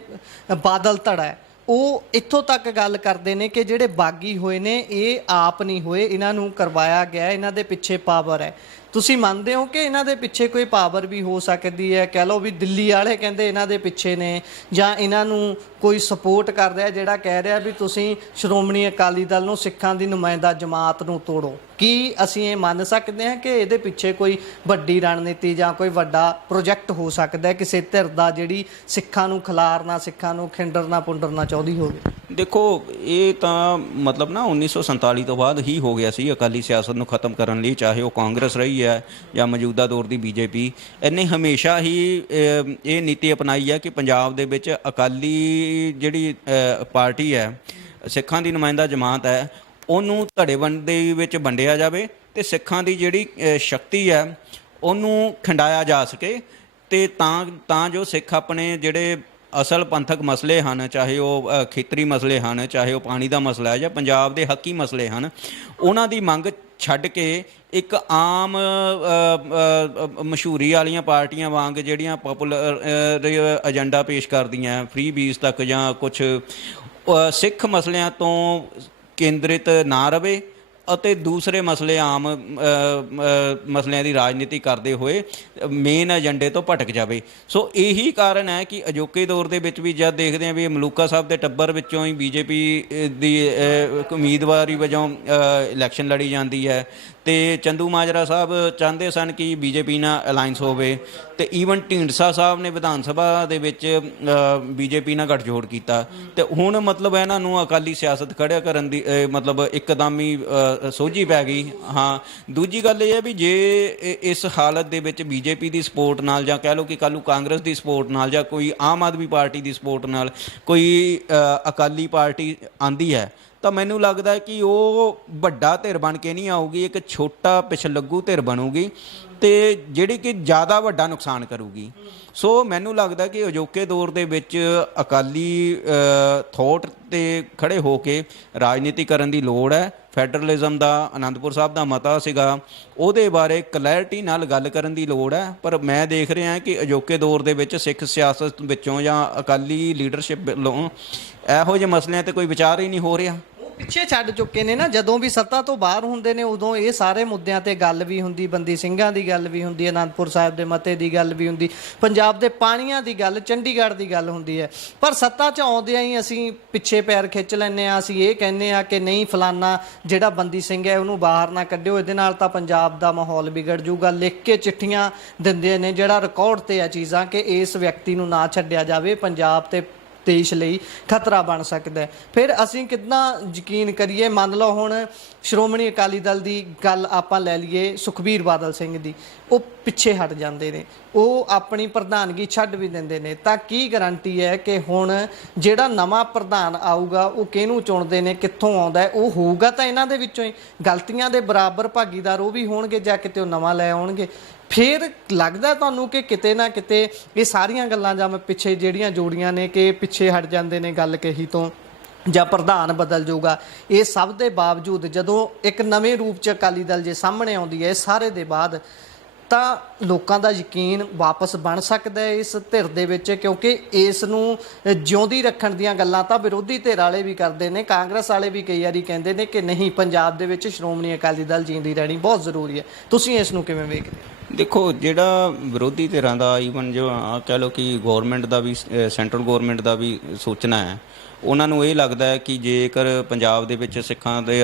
ਬਾਦਲ ਧੜਾ ਹੈ ਉਹ ਇੱਥੋਂ ਤੱਕ ਗੱਲ ਕਰਦੇ ਨੇ ਕਿ ਜਿਹੜੇ ਬਾਗੀ ਹੋਏ ਨੇ ਇਹ ਆਪ ਨਹੀਂ ਹੋਏ, ਇਹਨਾਂ ਨੂੰ ਕਰਵਾਇਆ ਗਿਆ, ਇਹਨਾਂ ਦੇ ਪਿੱਛੇ ਪਾਵਰ ਹੈ। ਤੁਸੀਂ ਮੰਨਦੇ ਹੋ ਕਿ ਇਹਨਾਂ ਦੇ ਪਿੱਛੇ ਕੋਈ ਪਾਵਰ ਵੀ ਹੋ ਸਕਦੀ ਹੈ? ਕਹਿ ਲਓ ਵੀ ਦਿੱਲੀ ਵਾਲੇ ਕਹਿੰਦੇ ਇਹਨਾਂ ਦੇ ਪਿੱਛੇ ਨੇ, ਜਾਂ ਇਹਨਾਂ ਨੂੰ ਕੋਈ ਸਪੋਰਟ ਕਰ ਰਿਹਾ ਜਿਹੜਾ ਕਹਿ ਰਿਹਾ ਵੀ ਤੁਸੀਂ ਸ਼੍ਰੋਮਣੀ ਅਕਾਲੀ ਦਲ ਨੂੰ, ਸਿੱਖਾਂ ਦੀ ਨੁਮਾਇੰਦਾ ਜਮਾਤ ਨੂੰ ਤੋੜੋ। ਕੀ ਅਸੀਂ ਇਹ ਮੰਨ ਸਕਦੇ ਹਾਂ ਕਿ ਇਹਦੇ ਪਿੱਛੇ ਕੋਈ ਵੱਡੀ ਰਣਨੀਤੀ ਜਾਂ ਕੋਈ ਵੱਡਾ ਪ੍ਰੋਜੈਕਟ ਹੋ ਸਕਦਾ ਹੈ ਕਿਸੇ ਧਿਰ ਦਾ, ਜਿਹੜੀ ਸਿੱਖਾਂ ਨੂੰ ਖਿਲਾਰਨਾ, ਸਿੱਖਾਂ ਨੂੰ ਖਿੰਡਰਨਾ ਪੁੰਡਰਨਾ ਚਾਹੁੰਦੀ ਹੋਵੇ? ਦੇਖੋ, ਇਹ ਤਾਂ ਮਤਲਬ ਨਾ 1947 ਤੋਂ ਬਾਅਦ ਹੀ ਹੋ ਗਿਆ ਸੀ ਅਕਾਲੀ ਸਿਆਸਤ ਨੂੰ ਖਤਮ ਕਰਨ ਲਈ, ਚਾਹੇ ਉਹ ਕਾਂਗਰਸ ਰਹੀ ਹੈ ਜਾਂ ਮੌਜੂਦਾ ਦੌਰ ਦੀ ਬੀਜੇਪੀ। ਇਹਨੇ ਹਮੇਸ਼ਾ ਹੀ ਇਹ ਨੀਤੀ ਅਪਣਾਈ ਹੈ ਕਿ ਪੰਜਾਬ ਦੇ ਵਿੱਚ ਅਕਾਲੀ ਜਿਹੜੀ ਪਾਰਟੀ ਹੈ, ਸਿੱਖਾਂ ਦੀ ਨੁਮਾਇੰਦਾ ਜਮਾਤ ਹੈ, ਉਹਨੂੰ ਧੜੇਬੰਦੀ ਦੇ ਵਿੱਚ ਵੰਡਿਆ ਜਾਵੇ ਤੇ ਸਿੱਖਾਂ ਦੀ ਜਿਹੜੀ ਸ਼ਕਤੀ ਹੈ ਉਹਨੂੰ ਖਿੰਡਾਇਆ ਜਾ ਸਕੇ ਤੇ ਤਾਂ ਜੋ ਸਿੱਖ ਆਪਣੇ ਜਿਹੜੇ ਅਸਲ ਪੰਥਕ ਮਸਲੇ ਹਨ, ਚਾਹੇ ਉਹ ਖੇਤਰੀ ਮਸਲੇ ਹਨ, ਚਾਹੇ ਉਹ ਪਾਣੀ ਦਾ ਮਸਲਾ ਹੈ ਜਾਂ ਪੰਜਾਬ ਦੇ ਹੱਕੀ ਮਸਲੇ ਹਨ, ਉਹਨਾਂ ਦੀ ਮੰਗ ਛੱਡ ਕੇ ਇੱਕ ਆਮ ਮਸ਼ਹੂਰੀ ਵਾਲੀਆਂ ਪਾਰਟੀਆਂ ਵਾਂਗ ਜਿਹੜੀਆਂ ਪੋਪੂਲਰ ਏਜੰਡਾ ਪੇਸ਼ ਕਰਦੀਆਂ ਫ੍ਰੀ ਬੀਜ ਤੱਕ ਜਾਂ ਕੁਛ ਸਿੱਖ ਮਸਲਿਆਂ ਤੋਂ ਕੇਂਦਰਿਤ ਨਾ ਰਵੇ ਅਤੇ ਦੂਸਰੇ ਮਸਲੇ ਆਮ ਮਸਲਿਆਂ ਦੀ ਰਾਜਨੀਤੀ ਕਰਦੇ ਹੋਏ ਮੇਨ ਏਜੰਡੇ ਤੋਂ ਭਟਕ ਜਾਵੇ। ਸੋ ਇਹੀ ਕਾਰਨ ਹੈ ਕਿ ਅਜੋਕੇ ਦੌਰ ਦੇ ਵਿੱਚ ਵੀ ਜਦ ਦੇਖਦੇ ਹਾਂ ਵੀ ਮਲੂਕਾ ਸਾਹਿਬ ਦੇ ਟੱਬਰ ਵਿੱਚੋਂ ਹੀ ਬੀਜੇਪੀ ਦੀ ਉਮੀਦਵਾਰੀ ਵਜੋਂ ਇਲੈਕਸ਼ਨ ਲੜੀ ਜਾਂਦੀ ਹੈ ਤੇ ਚੰਦੂ ਮਾਜਰਾ ਸਾਹਿਬ ਚਾਹੁੰਦੇ ਸਨ ਕਿ ਬੀਜੇਪੀ ਨਾਲ ਅਲਾਈਅੰਸ ਹੋਵੇ ਤੇ ਈਵਨ ਢੀਂਡਸਾ ਸਾਹਿਬ ਨੇ ਵਿਧਾਨ ਸਭਾ ਦੇ ਵਿੱਚ ਬੀਜੇਪੀ ਨਾਲ ਗੱਠਜੋੜ ਕੀਤਾ ਤੇ ਹੁਣ ਮਤਲਬ ਇਹਨਾਂ ਨੂੰ ਅਕਾਲੀ ਸਿਆਸਤ ਖੜਿਆ ਕਰਨ ਦੀ ਮਤਲਬ ਇੱਕਦਮ ਹੀ ਸੋਝੀ ਪੈ ਗਈ। ਹਾਂ, ਦੂਜੀ ਗੱਲ ਇਹ ਹੈ ਵੀ ਜੇ ਇਸ ਹਾਲਤ ਦੇ ਵਿੱਚ ਬੀਜੇਪੀ ਦੀ ਸਪੋਰਟ ਨਾਲ ਜਾਂ ਕਹਿ ਲਓ ਕਿ ਕੱਲ੍ਹ ਨੂੰ ਕਾਂਗਰਸ ਦੀ ਸਪੋਰਟ ਨਾਲ ਜਾਂ ਕੋਈ ਆਮ ਆਦਮੀ ਪਾਰਟੀ ਦੀ ਸਪੋਰਟ ਨਾਲ ਕੋਈ ਅਕਾਲੀ ਪਾਰਟੀ ਆਂਦੀ ਹੈ ਤਾਂ ਮੈਨੂੰ ਲੱਗਦਾ ਹੈ ਕਿ ਉਹ ਵੱਡਾ ਧਿਰ ਬਣ ਕੇ ਨਹੀਂ ਆਊਗੀ, ਇੱਕ ਛੋਟਾ ਪਿਛਲੱਗੂ ਧਿਰ ਬਣੂਗੀ ਤੇ ਜਿਹੜੀ ਕਿ ਜ਼ਿਆਦਾ ਵੱਡਾ ਨੁਕਸਾਨ ਕਰੂਗੀ। ਸੋ ਮੈਨੂੰ ਲੱਗਦਾ ਕਿ ਅਜੋਕੇ ਦੌਰ ਦੇ ਵਿੱਚ ਅਕਾਲੀ ਥੋਟ 'ਤੇ ਖੜ੍ਹੇ ਹੋ ਕੇ ਰਾਜਨੀਤੀ ਕਰਨ ਦੀ ਲੋੜ ਹੈ। ਫੈਡਰਲਿਜ਼ਮ ਦਾ ਅਨੰਦਪੁਰ ਸਾਹਿਬ ਦਾ ਮਤਾ ਸੀਗਾ, ਉਹਦੇ ਬਾਰੇ ਕਲੈਰਿਟੀ ਨਾਲ ਗੱਲ ਕਰਨ ਦੀ ਲੋੜ ਹੈ। ਪਰ ਮੈਂ ਦੇਖ ਰਿਹਾ ਕਿ ਅਜੋਕੇ ਦੌਰ ਦੇ ਵਿੱਚ ਸਿੱਖ ਸਿਆਸਤ ਵਿੱਚੋਂ ਜਾਂ ਅਕਾਲੀ ਲੀਡਰਸ਼ਿਪ ਵੱਲੋਂ ਇਹੋ ਜਿਹੇ ਮਸਲਿਆਂ 'ਤੇ ਕੋਈ ਵਿਚਾਰ ਹੀ ਨਹੀਂ ਹੋ ਰਿਹਾ। ਪਿੱਛੇ ਛੱਡ ਚੁੱਕੇ ਨੇ ਨਾ। ਜਦੋਂ ਵੀ ਸੱਤਾ ਤੋਂ ਬਾਹਰ ਹੁੰਦੇ ਨੇ ਉਦੋਂ ਇਹ ਸਾਰੇ ਮੁੱਦਿਆਂ ਤੇ ਗੱਲ ਵੀ ਹੁੰਦੀ, ਬੰਦੀ ਸਿੰਘਾਂ ਦੀ ਗੱਲ ਵੀ ਹੁੰਦੀ, ਅਨੰਦਪੁਰ ਸਾਹਿਬ ਦੇ ਮਤੇ ਦੀ ਗੱਲ ਵੀ ਹੁੰਦੀ, ਪੰਜਾਬ ਦੇ ਪਾਣੀਆਂ ਦੀ ਗੱਲ, ਚੰਡੀਗੜ੍ਹ ਦੀ ਗੱਲ ਹੁੰਦੀ ਹੈ। ਪਰ ਸੱਤਾ 'ਚ ਆਉਂਦਿਆਂ ਹੀ ਅਸੀਂ ਪਿੱਛੇ ਪੈਰ ਖਿੱਚ ਲੈਂਦੇ ਹਾਂ। ਅਸੀਂ ਇਹ ਕਹਿੰਦੇ ਹਾਂ ਕਿ ਨਹੀਂ, ਫਲਾਨਾ ਜਿਹੜਾ ਬੰਦੀ ਸਿੰਘ ਹੈ ਉਹਨੂੰ ਬਾਹਰ ਨਾ ਕੱਢਿਓ, ਇਹਦੇ ਨਾਲ ਤਾਂ ਪੰਜਾਬ ਦਾ ਮਾਹੌਲ ਵਿਗੜ ਜੂਗਾ। ਲਿਖ ਕੇ ਚਿੱਠੀਆਂ ਦਿੰਦੇ ਨੇ, ਜਿਹੜਾ ਰਿਕਾਰਡ ਤੇ ਆ ਚੀਜ਼ਾਂ, ਕਿ ਇਸ ਵਿਅਕਤੀ ਨੂੰ ਨਾ ਛੱਡਿਆ ਜਾਵੇ, ਪੰਜਾਬ ਤੇ ਦੇਸ਼ ਲਈ ਖਤਰਾ ਬਣ ਸਕਦਾ ਹੈ। ਫਿਰ ਅਸੀਂ ਕਿੱਦਾਂ ਯਕੀਨ ਕਰੀਏ? ਮੰਨ ਲਓ ਹੁਣ ਸ਼੍ਰੋਮਣੀ ਅਕਾਲੀ ਦਲ ਦੀ ਗੱਲ ਆਪਾਂ ਲੈ ਲਈਏ, ਸੁਖਬੀਰ ਬਾਦਲ ਸਿੰਘ ਦੀ, ਉਹ ਪਿੱਛੇ ਹਟ ਜਾਂਦੇ ਨੇ, ਉਹ ਆਪਣੀ ਪ੍ਰਧਾਨਗੀ ਛੱਡ ਵੀ ਦਿੰਦੇ ਨੇ, ਤਾਂ ਕੀ ਗਾਰੰਟੀ ਹੈ ਕਿ ਹੁਣ ਜਿਹੜਾ ਨਵਾਂ ਪ੍ਰਧਾਨ ਆਊਗਾ ਉਹ ਕਿਹਨੂੰ ਚੁਣਦੇ ਨੇ, ਕਿੱਥੋਂ ਆਉਂਦਾ ਹੈ? ਉਹ ਹੋਊਗਾ ਤਾਂ ਇਹਨਾਂ ਦੇ ਵਿੱਚੋਂ ਹੀ। ਗਲਤੀਆਂ ਦੇ ਬਰਾਬਰ ਭਾਗੀਦਾਰ ਉਹ ਵੀ ਹੋਣਗੇ ਜਾਂ ਕਿਤੇ ਉਹ ਨਵਾਂ ਲੈ ਆਉਣਗੇ। ਫਿਰ ਲੱਗਦਾ ਤੁਹਾਨੂੰ ਕਿ ਕਿਤੇ ਨਾ ਕਿਤੇ ਇਹ ਸਾਰੀਆਂ ਗੱਲਾਂ ਜਾਂ ਮੈਂ ਪਿੱਛੇ ਜਿਹੜੀਆਂ ਜੋੜੀਆਂ ਨੇ ਕਿ ਪਿੱਛੇ ਹਟ ਜਾਂਦੇ ਨੇ ਗੱਲ ਕਹੀ ਤੋਂ, ਜਾਂ ਪ੍ਰਧਾਨ ਬਦਲ ਜਾਊਗਾ, ਇਹ ਸਭ ਦੇ ਬਾਵਜੂਦ ਜਦੋਂ ਇੱਕ ਨਵੇਂ ਰੂਪ 'ਚ ਅਕਾਲੀ ਦਲ ਜੇ ਸਾਹਮਣੇ ਆਉਂਦੀ ਹੈ ਸਾਰੇ ਦੇ ਬਾਅਦ, ਤਾਂ ਲੋਕਾਂ ਦਾ ਯਕੀਨ ਵਾਪਸ ਬਣ ਸਕਦਾ ਹੈ ਇਸ ਧਿਰ ਦੇ ਵਿੱਚ? ਕਿਉਂਕਿ ਇਸ ਨੂੰ ਜਿਉਂਦੀ ਰੱਖਣ ਦੀਆਂ ਗੱਲਾਂ ਤਾਂ ਵਿਰੋਧੀ ਧਿਰ ਵਾਲੇ ਵੀ ਕਰਦੇ ਨੇ, ਕਾਂਗਰਸ ਵਾਲੇ ਵੀ ਕਈ ਵਾਰੀ ਕਹਿੰਦੇ ਨੇ ਕਿ ਨਹੀਂ, ਪੰਜਾਬ ਦੇ ਵਿੱਚ ਸ਼੍ਰੋਮਣੀ ਅਕਾਲੀ ਦਲ ਜਿਉਂਦੀ ਰਹਿਣੀ ਬਹੁਤ ਜ਼ਰੂਰੀ ਹੈ। ਤੁਸੀਂ ਇਸ ਨੂੰ ਕਿਵੇਂ ਵੇਖਦੇ ਹੋ? ਦੇਖੋ, ਜਿਹੜਾ ਵਿਰੋਧੀ ਧਿਰਾਂ ਦਾ, ਈਵਨ ਜੋ ਕਹਿ ਲਓ ਕਿ ਗੌਰਮੈਂਟ ਦਾ ਵੀ, ਸੈਂਟਰਲ ਗੌਰਮੈਂਟ ਦਾ ਵੀ ਸੋਚਣਾ ਹੈ, ਉਹਨਾਂ ਨੂੰ ਇਹ ਲੱਗਦਾ ਹੈ ਕਿ ਜੇਕਰ ਪੰਜਾਬ ਦੇ ਵਿੱਚ ਸਿੱਖਾਂ ਦੇ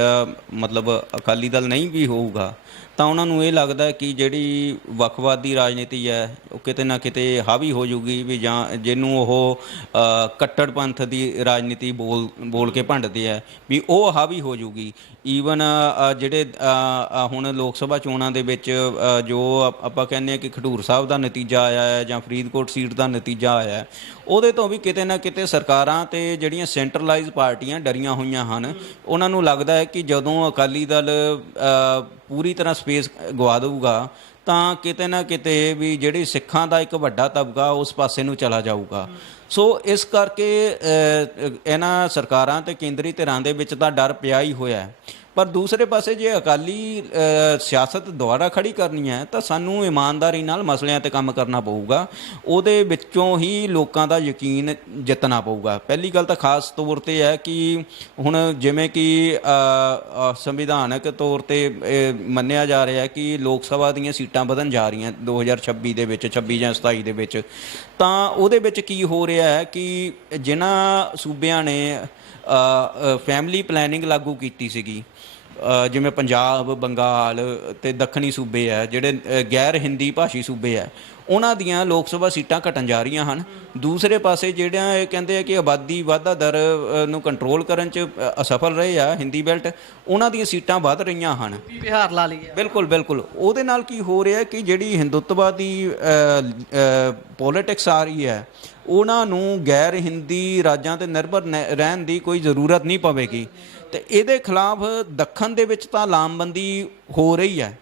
ਮਤਲਬ ਅਕਾਲੀ ਦਲ ਨਹੀਂ ਵੀ ਹੋਊਗਾ ਤਾਂ ਉਹਨਾਂ ਨੂੰ ਇਹ ਲੱਗਦਾ ਕਿ ਜਿਹੜੀ ਵੱਖਵਾਦੀ ਰਾਜਨੀਤੀ ਹੈ ਉਹ ਕਿਤੇ ਨਾ ਕਿਤੇ ਹਾਵੀ ਹੋ ਜੂਗੀ, ਵੀ ਜਾਂ ਜਿਹਨੂੰ ਉਹ ਕੱਟੜ ਪੰਥ ਦੀ ਰਾਜਨੀਤੀ ਬੋਲ ਕੇ ਭੰਡਦੇ ਆ, ਵੀ ਉਹ ਹਾਵੀ ਹੋ ਜੂਗੀ। ਈਵਨ ਜਿਹੜੇ ਹੁਣ ਲੋਕ ਸਭਾ ਚੋਣਾਂ ਦੇ ਵਿੱਚ ਜੋ ਆਪਾਂ ਕਹਿੰਦੇ ਹਾਂ ਕਿ ਖਡੂਰ ਸਾਹਿਬ ਦਾ ਨਤੀਜਾ ਆਇਆ ਹੈ ਜਾਂ ਫਰੀਦਕੋਟ ਸੀਟ ਦਾ ਨਤੀਜਾ ਆਇਆ ਹੈ, ਉਹਦੇ ਤੋਂ ਵੀ ਕਿਤੇ ਨਾ ਕਿਤੇ ਸਰਕਾਰਾਂ ਤੇ ਜਿਹੜੀਆਂ ਸੈਂਟਰਲਾਈਜ਼ ਪਾਰਟੀਆਂ ਡਰੀਆਂ ਹੋਈਆਂ ਹਨ। ਉਹਨਾਂ ਨੂੰ ਲੱਗਦਾ ਹੈ ਕਿ ਜਦੋਂ ਅਕਾਲੀ ਦਲ ਪੂਰੀ ਤਰ੍ਹਾਂ ਸਪੇਸ ਗਵਾ ਦੇਊਗਾ ਤਾਂ ਕਿਤੇ ਨਾ ਕਿਤੇ ਵੀ ਜਿਹੜੀ ਸਿੱਖਾਂ ਦਾ ਇੱਕ ਵੱਡਾ ਤਬਕਾ ਉਸ ਪਾਸੇ ਨੂੰ ਚਲਾ ਜਾਊਗਾ। ਸੋ ਇਸ ਕਰਕੇ ਇਹਨਾਂ ਸਰਕਾਰਾਂ ਤੇ ਕੇਂਦਰੀ ਧਿਰਾਂ ਦੇ ਵਿੱਚ ਤਾਂ ਡਰ ਪਿਆ ਹੀ ਹੋਇਆ। ਪਰ ਦੂਸਰੇ ਪਾਸੇ ਜੇ ਅਕਾਲੀ ਸਿਆਸਤ ਦੁਆਰਾ ਖੜੀ ਕਰਨੀ ਹੈ ਤਾਂ ਸਾਨੂੰ ਇਮਾਨਦਾਰੀ ਨਾਲ ਮਸਲਿਆਂ 'ਤੇ ਕੰਮ ਕਰਨਾ ਪਊਗਾ, ਉਹਦੇ ਵਿੱਚੋਂ ਹੀ ਲੋਕਾਂ ਦਾ ਯਕੀਨ ਜਿੱਤਣਾ ਪਊਗਾ। ਪਹਿਲੀ ਗੱਲ ਤਾਂ ਖਾਸ ਤੌਰ 'ਤੇ ਹੈ ਕਿ ਹੁਣ ਜਿਵੇਂ ਕਿ ਸੰਵਿਧਾਨਕ ਤੌਰ 'ਤੇ ਮੰਨਿਆ ਜਾ ਰਿਹਾ ਕਿ ਲੋਕ ਸਭਾ ਦੀਆਂ ਸੀਟਾਂ ਵਧਣ ਜਾ ਰਹੀਆਂ 2026 ਦੇ ਵਿੱਚ, 26 ਜਾਂ 27 ਦੇ ਵਿੱਚ, ਤਾਂ ਉਹਦੇ ਵਿੱਚ ਕੀ ਹੋ ਰਿਹਾ ਹੈ ਕਿ ਜਿਨ੍ਹਾਂ ਸੂਬਿਆਂ ਨੇ ਫੈਮਿਲੀ ਪਲੈਨਿੰਗ ਲਾਗੂ ਕੀਤੀ ਸੀਗੀ, ਜਿਵੇਂ ਪੰਜਾਬ, ਬੰਗਾਲ ਅਤੇ ਦੱਖਣੀ ਸੂਬੇ ਹੈ, ਜਿਹੜੇ ਗੈਰ ਹਿੰਦੀ ਭਾਸ਼ੀ ਸੂਬੇ ਹੈ, ਉਹਨਾਂ ਦੀਆਂ ਲੋਕ ਸਭਾ ਸੀਟਾਂ ਘਟਣ ਜਾ ਰਹੀਆਂ ਹਨ। ਦੂਸਰੇ ਪਾਸੇ ਜਿਹੜਾ ਇਹ ਕਹਿੰਦੇ ਆ ਕਿ ਆਬਾਦੀ ਵਾਧਾ ਦਰ ਨੂੰ ਕੰਟਰੋਲ ਕਰਨ 'ਚ ਅਸਫਲ ਰਹੇ ਆ ਹਿੰਦੀ ਬੈਲਟ, ਉਹਨਾਂ ਦੀਆਂ ਸੀਟਾਂ ਵੱਧ ਰਹੀਆਂ ਹਨ। ਬਿਹਾਰ ਲਾ ਲਈ ਹੈ। ਬਿਲਕੁਲ ਬਿਲਕੁਲ। ਉਹਦੇ ਨਾਲ ਕੀ ਹੋ ਰਿਹਾ ਕਿ ਜਿਹੜੀ ਹਿੰਦੂਤਵਾਦੀ ਪੋਲੀਟਿਕਸ ਆ ਰਹੀ ਹੈ, ਉਹਨਾਂ ਨੂੰ ਗੈਰ ਹਿੰਦੀ ਰਾਜਾਂ 'ਤੇ ਨਿਰਭਰ ਰਹਿਣ ਦੀ ਕੋਈ ਜ਼ਰੂਰਤ ਨਹੀਂ ਪਵੇਗੀ। ਅਤੇ ਇਹਦੇ ਖਿਲਾਫ ਦੱਖਣ ਦੇ ਵਿੱਚ ਤਾਂ ਲਾਮਬੰਦੀ ਹੋ ਰਹੀ ਹੈ,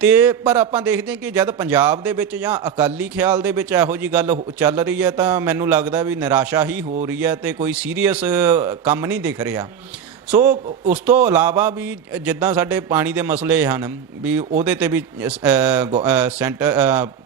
ਅਤੇ ਪਰ ਆਪਾਂ ਦੇਖਦੇ ਹਾਂ ਕਿ ਜਦ ਪੰਜਾਬ ਦੇ ਵਿੱਚ ਜਾਂ ਅਕਾਲੀ ਖਿਆਲ ਦੇ ਵਿੱਚ ਇਹੋ ਜਿਹੀ ਗੱਲ ਚੱਲ ਰਹੀ ਹੈ ਤਾਂ ਮੈਨੂੰ ਲੱਗਦਾ ਵੀ ਨਿਰਾਸ਼ਾ ਹੀ ਹੋ ਰਹੀ ਹੈ ਅਤੇ ਕੋਈ ਸੀਰੀਅਸ ਕੰਮ ਨਹੀਂ ਦਿਖ ਰਿਹਾ। ਸੋ ਉਸ ਤੋਂ ਇਲਾਵਾ ਵੀ ਜਿੱਦਾਂ ਸਾਡੇ ਪਾਣੀ ਦੇ ਮਸਲੇ ਹਨ, ਵੀ ਉਹਦੇ 'ਤੇ ਵੀ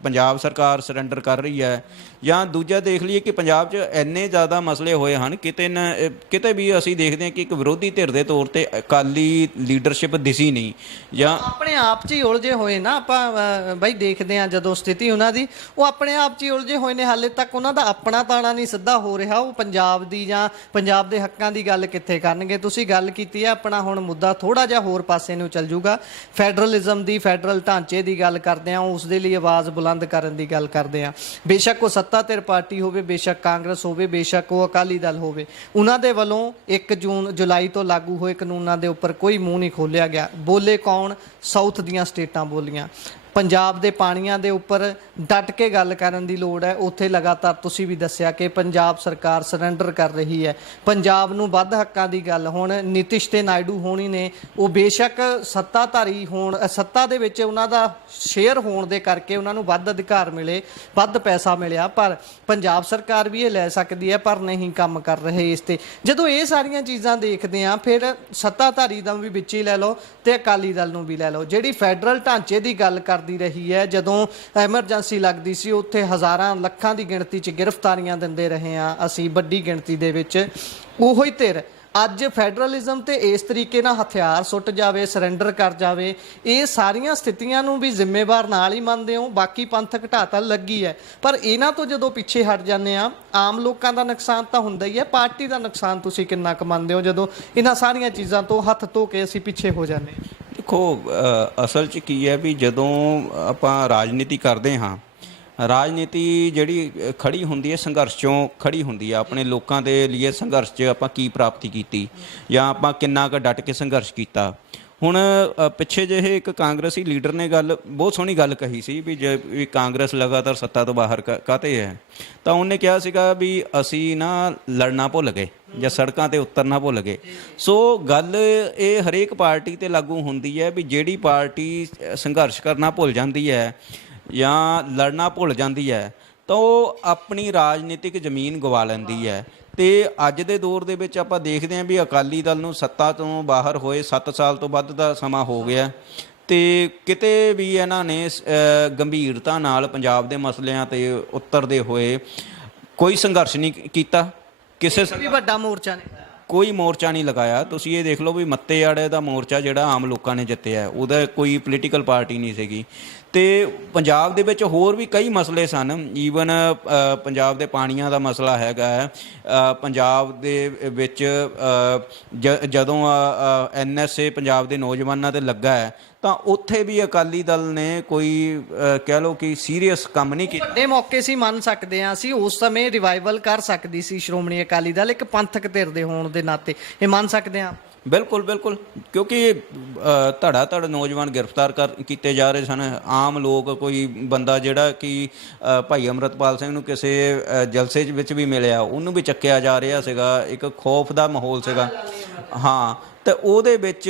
ਪੰਜਾਬ ਸਰਕਾਰ ਸਰੈਂਡਰ ਕਰ ਰਹੀ ਹੈ, ਜਾਂ ਦੂਜਾ ਦੇਖ ਲਈਏ ਕਿ ਪੰਜਾਬ 'ਚ ਇੰਨੇ ਜ਼ਿਆਦਾ ਮਸਲੇ ਹੋਏ ਹਨ, ਕਿਤੇ ਵੀ ਅਸੀਂ ਦੇਖਦੇ ਹਾਂ ਕਿ ਇੱਕ ਵਿਰੋਧੀ ਧਿਰ ਦੇ ਤੌਰ 'ਤੇ ਅਕਾਲੀ ਲੀਡਰਸ਼ਿਪ ਦਿਸੀ ਨਹੀਂ, ਜਾਂ ਆਪਣੇ ਆਪ 'ਚ ਹੀ ਉਲਝੇ ਹੋਏ ਨਾ। ਆਪਾਂ ਬਾਈ ਦੇਖਦੇ ਹਾਂ ਜਦੋਂ ਸਥਿਤੀ ਉਹਨਾਂ ਦੀ, ਉਹ ਆਪਣੇ ਆਪ 'ਚ ਹੀ ਉਲਝੇ ਹੋਏ ਨੇ। ਹਾਲੇ ਤੱਕ ਉਹਨਾਂ ਦਾ ਆਪਣਾ ਤਾਣਾ ਨਹੀਂ ਸਿੱਧਾ ਹੋ ਰਿਹਾ। ਉਹ ਪੰਜਾਬ ਦੀ ਜਾਂ ਪੰਜਾਬ ਦੇ ਹੱਕਾਂ ਦੀ ਗੱਲ ਕਿੱਥੇ ਕਰਨਗੇ? ਤੁਸੀਂ ਗੱਲ ਕੀਤੀ ਹੈ, ਆਪਣਾ ਹੁਣ ਮੁੱਦਾ ਥੋੜ੍ਹਾ ਜਿਹਾ ਹੋਰ ਪਾਸੇ ਨੂੰ ਚੱਲ ਜੂਗਾ। ਫੈਡਰਲਿਜ਼ਮ ਦੀ, ਫੈਡਰਲ ਢਾਂਚੇ ਦੀ ਗੱਲ ਕਰਦੇ ਹਾਂ, ਉਸ ਦੇ ਲਈ ਆਵਾਜ਼ ਬੁਲੰਦ ਕਰਨ ਦੀ ਗੱਲ ਕਰਦੇ ਹਾਂ। ਬੇਸ਼ੱਕ ਉਹ ਸੱਤਾ ਧਿਰ ਪਾਰਟੀ ਹੋਵੇ, ਬੇਸ਼ੱਕ ਕਾਂਗਰਸ ਹੋਵੇ, ਬੇਸ਼ੱਕ ਉਹ ਅਕਾਲੀ ਦਲ ਹੋਵੇ, ਉਹਨਾਂ ਦੇ ਵੱਲੋਂ 1 ਜੁਲਾਈ ਤੋਂ ਲਾਗੂ ਹੋਏ ਕਾਨੂੰਨਾਂ ਦੇ ਉੱਪਰ ਕੋਈ ਮੂੰਹ ਨਹੀਂ ਖੋਲ੍ਹਿਆ ਗਿਆ। ਬੋਲੇ ਕੌਣ? ਸਾਊਥ ਦੀਆਂ ਸਟੇਟਾਂ ਬੋਲੀਆਂ। ਪੰਜਾਬ ਦੇ ਪਾਣੀਆਂ ਦੇ ਉੱਪਰ ਡਟ ਕੇ ਗੱਲ ਕਰਨ ਦੀ ਲੋੜ ਹੈ। ਉੱਥੇ ਲਗਾਤਾਰ ਤੁਸੀਂ ਵੀ ਦੱਸਿਆ ਕਿ ਪੰਜਾਬ ਸਰਕਾਰ ਸਰੈਂਡਰ ਕਰ ਰਹੀ ਹੈ। ਪੰਜਾਬ ਨੂੰ ਵੱਧ ਹੱਕਾਂ ਦੀ ਗੱਲ ਹੁਣ ਨਿਤਿਸ਼ ਤੇ ਨਾਇਡੂ ਹੋਣੀ ਨੇ, ਉਹ ਬੇਸ਼ੱਕ ਸੱਤਾਧਾਰੀ ਹੋਣ, ਸੱਤਾ ਦੇ ਵਿੱਚ ਉਹਨਾਂ ਦਾ ਸ਼ੇਅਰ ਹੋਣ ਦੇ ਕਰਕੇ ਉਹਨਾਂ ਨੂੰ ਵੱਧ ਅਧਿਕਾਰ ਮਿਲੇ, ਵੱਧ ਪੈਸਾ ਮਿਲਿਆ, ਪਰ ਪੰਜਾਬ ਸਰਕਾਰ ਵੀ ਇਹ ਲੈ ਸਕਦੀ ਹੈ, ਪਰ ਨਹੀਂ ਕੰਮ ਕਰ ਰਹੇ ਇਸ 'ਤੇ। ਜਦੋਂ ਇਹ ਸਾਰੀਆਂ ਚੀਜ਼ਾਂ ਦੇਖਦੇ ਹਾਂ, ਫਿਰ ਸੱਤਾਧਾਰੀ ਦਾ ਵੀ ਵਿੱਚ ਹੀ ਲੈ ਲਓ ਅਤੇ ਅਕਾਲੀ ਦਲ ਨੂੰ ਵੀ ਲੈ ਲਓ। ਜਿਹੜੀ ਫੈਡਰਲ ਢਾਂਚੇ ਦੀ ਗੱਲ ਕਰਦੀ ਰਹੀ ਹੈ, ਜਦੋਂ ਐਮਰਜੈਂਸੀ ਲੱਗਦੀ ਸੀ ਉੱਥੇ ਹਜ਼ਾਰਾਂ ਲੱਖਾਂ ਦੀ ਗਿਣਤੀ 'ਚ ਗ੍ਰਿਫਤਾਰੀਆਂ ਦਿੰਦੇ ਰਹੇ ਹਾਂ ਅਸੀਂ, ਵੱਡੀ ਗਿਣਤੀ ਦੇ ਵਿੱਚ। ਉਹੀ ਧਿਰ ਅੱਜ ਫੈਡਰਲਿਜ਼ਮ ਤੇ ਇਸ ਤਰੀਕੇ ਨਾਲ ਹਥਿਆਰ ਸੁੱਟ ਜਾਵੇ, ਸਰੈਂਡਰ ਕਰ ਜਾਵੇ, ਇਹ ਸਾਰੀਆਂ ਸਥਿਤੀਆਂ ਨੂੰ ਵੀ ਜ਼ਿੰਮੇਵਾਰ ਨਾਲ ਹੀ ਮੰਨਦੇ ਹੋ। ਬਾਕੀ ਪੰਥਕ ਢਾਤਾ ਲੱਗੀ ਹੈ, ਪਰ ਇਹਨਾਂ ਤੋਂ ਜਦੋਂ ਪਿੱਛੇ ਹਟ ਜਾਂਦੇ ਆ, ਆਮ ਲੋਕਾਂ ਦਾ ਨੁਕਸਾਨ ਤਾਂ ਹੁੰਦਾ ਹੀ ਹੈ, ਪਾਰਟੀ ਦਾ ਨੁਕਸਾਨ ਤੁਸੀਂ ਕਿੰਨਾ ਕੁ ਮੰਨਦੇ ਹੋ ਜਦੋਂ ਇਹਨਾਂ ਸਾਰੀਆਂ ਚੀਜ਼ਾਂ ਤੋਂ ਹੱਥ ਧੋ ਕੇ ਅਸੀਂ ਪਿੱਛੇ ਹੋ ਜਾਂਦੇ ਹਾਂ? ਦੇਖੋ, ਅਸਲ 'ਚ ਕੀ ਹੈ ਵੀ ਜਦੋਂ ਆਪਾਂ ਰਾਜਨੀਤੀ ਕਰਦੇ ਹਾਂ, ਰਾਜਨੀਤੀ ਜਿਹੜੀ ਖੜੀ ਹੁੰਦੀ ਹੈ ਸੰਘਰਸ਼ 'ਚੋਂ ਖੜੀ ਹੁੰਦੀ ਹੈ। ਆਪਣੇ ਲੋਕਾਂ ਦੇ ਲਈ ਸੰਘਰਸ਼ 'ਚ ਆਪਾਂ ਕੀ ਪ੍ਰਾਪਤੀ ਕੀਤੀ ਜਾਂ ਆਪਾਂ ਕਿੰਨਾ ਕੁ ਡਟ ਕੇ ਸੰਘਰਸ਼ ਕੀਤਾ। ਹੁਣ ਪਿੱਛੇ ਜਿਹੇ ਇੱਕ ਕਾਂਗਰਸੀ ਲੀਡਰ ਨੇ ਬਹੁਤ ਸੋਹਣੀ ਗੱਲ ਕਹੀ ਸੀ ਵੀ ਜੇ ਵੀ ਕਾਂਗਰਸ ਲਗਾਤਾਰ ਸੱਤਾ ਤੋਂ ਬਾਹਰ ਕਾਹਤੇ ਹੈ, ਤਾਂ ਉਹਨੇ ਕਿਹਾ ਸੀਗਾ ਵੀ ਅਸੀਂ ਨਾ ਲੜਨਾ ਭੁੱਲ ਗਏ ਜਾਂ ਸੜਕਾਂ 'ਤੇ ਉਤਰਨਾ ਭੁੱਲ ਗਏ। ਸੋ ਗੱਲ ਇਹ ਹਰੇਕ ਪਾਰਟੀ 'ਤੇ ਲਾਗੂ ਹੁੰਦੀ ਹੈ ਵੀ ਜਿਹੜੀ ਪਾਰਟੀ ਸੰਘਰਸ਼ ਕਰਨਾ ਭੁੱਲ ਜਾਂਦੀ ਹੈ ਜਾਂ ਲੜਨਾ ਭੁੱਲ ਜਾਂਦੀ ਹੈ ਤਾਂ ਉਹ ਆਪਣੀ ਰਾਜਨੀਤਿਕ ਜ਼ਮੀਨ ਗਵਾ ਲੈਂਦੀ ਹੈ। ਅਤੇ ਅੱਜ ਦੇ ਦੌਰ ਦੇ ਵਿੱਚ ਆਪਾਂ ਦੇਖਦੇ ਹਾਂ ਵੀ ਅਕਾਲੀ ਦਲ ਨੂੰ ਸੱਤਾ ਤੋਂ ਬਾਹਰ ਹੋਏ 7 ਸਾਲ ਤੋਂ ਵੱਧ ਦਾ ਸਮਾਂ ਹੋ ਗਿਆ ਅਤੇ ਕਿਤੇ ਵੀ ਇਹਨਾਂ ਨੇ ਗੰਭੀਰਤਾ ਨਾਲ ਪੰਜਾਬ ਦੇ ਮਸਲਿਆਂ 'ਤੇ ਉਤਰਦੇ ਹੋਏ ਕੋਈ ਸੰਘਰਸ਼ ਨਹੀਂ ਕੀਤਾ। ਕਿਸੇ ਵੀ ਵੱਡਾ ਮੋਰਚਾ ਨਹੀਂ, ਕੋਈ ਮੋਰਚਾ ਨਹੀਂ ਲਗਾਇਆ। ਤੁਸੀਂ ਇਹ ਦੇਖ ਲਓ ਵੀ ਮੱਤੇ ਆੜੇ ਦਾ ਮੋਰਚਾ ਜਿਹੜਾ ਆਮ ਲੋਕਾਂ ਨੇ ਜਿੱਤਿਆ, ਉਹਦਾ ਕੋਈ ਪੋਲੀਟੀਕਲ ਪਾਰਟੀ ਨਹੀਂ ਸੀਗੀ। ਅਤੇ ਪੰਜਾਬ ਦੇ ਵਿੱਚ ਹੋਰ ਵੀ ਕਈ ਮਸਲੇ ਸਨ, ਈਵਨ ਪੰਜਾਬ ਦੇ ਪਾਣੀਆਂ ਦਾ ਮਸਲਾ ਹੈਗਾ ਹੈ। ਪੰਜਾਬ ਦੇ ਵਿੱਚ ਜਦੋਂ NSA ਪੰਜਾਬ ਦੇ ਨੌਜਵਾਨਾਂ 'ਤੇ ਲੱਗਾ ਹੈ ਤਾਂ ਉੱਥੇ ਵੀ ਅਕਾਲੀ ਦਲ ਨੇ ਕੋਈ ਕਹਿ ਲਓ ਕਿ ਸੀਰੀਅਸ ਕੰਮ ਨਹੀਂ ਕੀਤਾ। ਵੱਡੇ ਮੌਕੇ ਸੀ, ਮੰਨ ਸਕਦੇ ਹਾਂ ਅਸੀਂ, ਉਸ ਸਮੇਂ ਰਿਵਾਈਵਲ ਕਰ ਸਕਦੀ ਸੀ ਸ਼੍ਰੋਮਣੀ ਅਕਾਲੀ ਦਲ ਇੱਕ ਪੰਥਕ ਧਿਰ ਦੇ ਹੋਣ ਦੇ ਨਾਤੇ, ਇਹ ਮੰਨ ਸਕਦੇ ਹਾਂ। ਬਿਲਕੁਲ ਬਿਲਕੁਲ, ਕਿਉਂਕਿ ਧੜਾ ਧੜ ਨੌਜਵਾਨ ਗ੍ਰਿਫਤਾਰ ਕੀਤੇ ਜਾ ਰਹੇ ਸਨ। ਆਮ ਲੋਕ, ਕੋਈ ਬੰਦਾ ਜਿਹੜਾ ਕਿ ਭਾਈ ਅੰਮ੍ਰਿਤਪਾਲ ਸਿੰਘ ਨੂੰ ਕਿਸੇ ਜਲਸੇ ਵਿੱਚ ਵੀ ਮਿਲਿਆ, ਉਹਨੂੰ ਵੀ ਚੱਕਿਆ ਜਾ ਰਿਹਾ ਸੀਗਾ। ਇੱਕ ਖੌਫ ਦਾ ਮਾਹੌਲ ਸੀਗਾ। ਹਾਂ, ਅਤੇ ਉਹਦੇ ਵਿੱਚ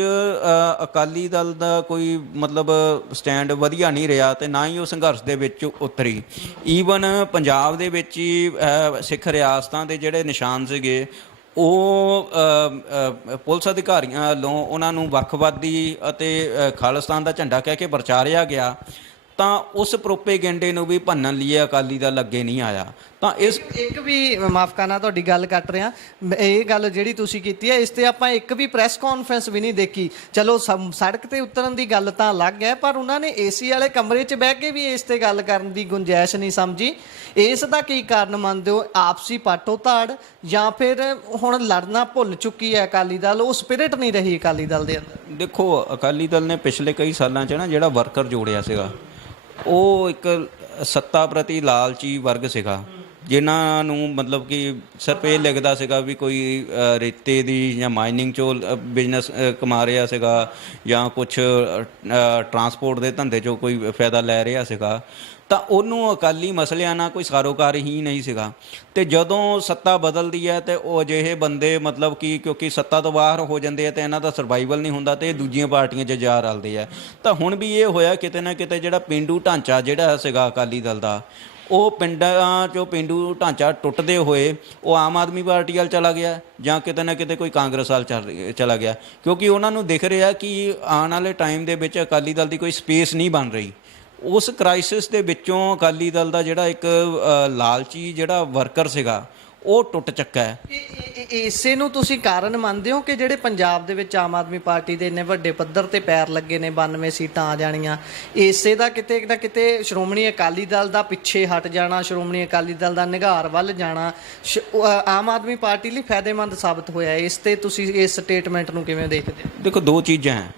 ਅਕਾਲੀ ਦਲ ਦਾ ਕੋਈ ਮਤਲਬ ਸਟੈਂਡ ਵਧੀਆ ਨਹੀਂ ਰਿਹਾ ਅਤੇ ਨਾ ਹੀ ਉਹ ਸੰਘਰਸ਼ ਦੇ ਵਿੱਚ ਉਤਰੀ। ਈਵਨ ਪੰਜਾਬ ਦੇ ਵਿੱਚ ਹੀ ਸਿੱਖ ਰਿਆਸਤਾਂ ਦੇ ਜਿਹੜੇ ਨਿਸ਼ਾਨ ਸੀਗੇ, ਉਹ ਪੁਲਿਸ ਅਧਿਕਾਰੀਆਂ ਵੱਲੋਂ ਉਹਨਾਂ ਨੂੰ ਵੱਖਵਾਦੀ ਅਤੇ ਖਾਲਿਸਤਾਨ ਦਾ ਝੰਡਾ ਕਹਿ ਕੇ ਪ੍ਰਚਾਰਿਆ ਗਿਆ, ਤਾਂ ਉਸ ਪ੍ਰੋਪੇਗੈਂਡੇ ਨੂੰ ਵੀ ਭੰਨਣ ਲਈ ਅਕਾਲੀ ਦਲ ਅੱਗੇ ਨਹੀਂ ਆਇਆ। ਤਾਂ ਇਸ ਇੱਕ ਵੀ, ਮਾਫ ਕਰਨਾ ਤੁਹਾਡੀ ਗੱਲ ਕੱਟ ਰਿਹਾ, ਇਹ ਗੱਲ ਜਿਹੜੀ ਤੁਸੀਂ ਕੀਤੀ ਹੈ, ਇਸ ਤੇ ਆਪਾਂ ਇੱਕ ਵੀ ਪ੍ਰੈਸ ਕਾਨਫਰੰਸ ਵੀ ਨਹੀਂ ਦੇਖੀ। ਚਲੋ ਸੜਕ ਤੇ ਉਤਰਨ ਦੀ ਗੱਲ ਤਾਂ ਅਲੱਗ ਹੈ, ਪਰ ਉਹਨਾਂ ਨੇ AC ਵਾਲੇ ਕਮਰੇ 'ਚ ਬਹਿ ਕੇ ਵੀ ਇਸ ਤੇ ਗੱਲ ਕਰਨ ਦੀ ਗੁੰਜਾਇਸ਼ ਨਹੀਂ ਸਮਝੀ। ਇਸ ਦਾ ਕੀ ਕਾਰਨ ਮੰਨਦੇ ਹੋ? ਆਪਸੀ ਪਾਟੋ ਤਾੜ ਜਾਂ ਫਿਰ ਹੁਣ ਲੜਨਾ ਭੁੱਲ ਚੁੱਕੀ ਹੈ ਅਕਾਲੀ ਦਲ, ਉਹ ਸਪਿਰਿਟ ਨਹੀਂ ਰਹੀ ਅਕਾਲੀ ਦਲ ਦੇ ਅੰਦਰ? ਦੇਖੋ, ਅਕਾਲੀ ਦਲ ਨੇ ਪਿਛਲੇ ਕਈ ਸਾਲਾਂ 'ਚ ਨਾ ਜਿਹੜਾ ਵਰਕਰ ਜੋੜਿਆ ਸੀਗਾ, ਉਹ ਇੱਕ ਸੱਤਾ ਪ੍ਰਤੀ ਲਾਲਚੀ ਵਰਗ ਸੀਗਾ, ਜਿਨ੍ਹਾਂ ਨੂੰ ਮਤਲਬ ਕਿ ਸਿਰਫ ਇਹ ਲਿਖਦਾ ਸੀਗਾ ਵੀ ਕੋਈ ਰੇਤੇ ਦੀ ਜਾਂ ਮਾਈਨਿੰਗ 'ਚੋਂ ਬਿਜ਼ਨਸ ਕਮਾ ਰਿਹਾ ਸੀਗਾ ਜਾਂ ਕੁਛ ਟਰਾਂਸਪੋਰਟ ਦੇ ਧੰਦੇ 'ਚੋਂ ਕੋਈ ਫਾਇਦਾ ਲੈ ਰਿਹਾ ਸੀਗਾ, ਤਾਂ ਉਹਨੂੰ ਅਕਾਲੀ ਮਸਲਿਆਂ ਨਾਲ ਕੋਈ ਸਾਰੋਕਾਰ ਹੀ ਨਹੀਂ ਸੀਗਾ। ਅਤੇ ਜਦੋਂ ਸੱਤਾ ਬਦਲਦੀ ਹੈ ਤਾਂ ਉਹ ਅਜਿਹੇ ਬੰਦੇ ਮਤਲਬ ਕਿ ਕਿਉਂਕਿ ਸੱਤਾ ਤੋਂ ਬਾਹਰ ਹੋ ਜਾਂਦੇ ਆ ਅਤੇ ਇਹਨਾਂ ਦਾ ਸਰਵਾਈਵਲ ਨਹੀਂ ਹੁੰਦਾ ਅਤੇ ਇਹ ਦੂਜੀਆਂ ਪਾਰਟੀਆਂ 'ਚ ਜਾ ਰਲਦੇ ਆ। ਤਾਂ ਹੁਣ ਵੀ ਇਹ ਹੋਇਆ ਕਿਤੇ ਨਾ ਕਿਤੇ ਜਿਹੜਾ ਪੇਂਡੂ ਢਾਂਚਾ ਜਿਹੜਾ ਸੀਗਾ ਅਕਾਲੀ ਦਲ ਦਾ, ਉਹ ਪਿੰਡਾਂ 'ਚੋਂ ਪੇਂਡੂ ਢਾਂਚਾ ਟੁੱਟਦੇ ਹੋਏ ਉਹ ਆਮ ਆਦਮੀ ਪਾਰਟੀ ਵੱਲ ਚਲਾ ਗਿਆ ਜਾਂ ਕਿਤੇ ਨਾ ਕਿਤੇ ਕੋਈ ਕਾਂਗਰਸ ਵੱਲ ਚਲਾ ਗਿਆ, ਕਿਉਂਕਿ ਉਹਨਾਂ ਨੂੰ ਦਿਖ ਰਿਹਾ ਕਿ ਆਉਣ ਵਾਲੇ ਟਾਈਮ ਦੇ ਵਿੱਚ ਅਕਾਲੀ ਦਲ ਦੀ ਕੋਈ ਸਪੇਸ ਨਹੀਂ ਬਣ ਰਹੀ। ਉਸ ਕ੍ਰਾਈਸਿਸ ਦੇ ਵਿੱਚੋਂ ਅਕਾਲੀ ਦਲ ਦਾ ਜਿਹੜਾ ਇੱਕ ਲਾਲਚੀ ਜਿਹੜਾ ਵਰਕਰ ਸੀਗਾ, ਉਹ ਟੁੱਟ ਚੱਕਾ ਹੈ। ਇਸੇ ਨੂੰ ਤੁਸੀਂ ਕਾਰਨ ਮੰਨਦੇ ਹੋ ਕਿ ਜਿਹੜੇ ਪੰਜਾਬ ਦੇ ਵਿੱਚ ਆਮ ਆਦਮੀ ਪਾਰਟੀ ਦੇ ਇੰਨੇ ਵੱਡੇ ਪੱਧਰ ਤੇ ਪੈਰ ਲੱਗੇ ਨੇ, 92 ਸੀਟਾਂ ਆ ਜਾਣੀਆਂ, ਇਸੇ ਦਾ ਕਿਤੇ ਨਾ ਕਿਤੇ ਸ਼੍ਰੋਮਣੀ ਅਕਾਲੀ ਦਲ ਦਾ ਪਿੱਛੇ ਹਟ ਜਾਣਾ, ਸ਼੍ਰੋਮਣੀ ਅਕਾਲੀ ਦਲ ਦਾ ਨਿਘਾਰ ਵੱਲ ਜਾਣਾ ਆਮ ਆਦਮੀ ਪਾਰਟੀ ਲਈ ਫਾਇਦੇਮੰਦ ਸਾਬਤ ਹੋਇਆ? ਇਸ ਤੇ ਤੁਸੀਂ ਇਸ ਸਟੇਟਮੈਂਟ ਨੂੰ ਕਿਵੇਂ ਦੇਖਦੇ ਹੋ? ਦੇਖੋ, ਦੋ ਚੀਜ਼ਾਂ ਹੈ।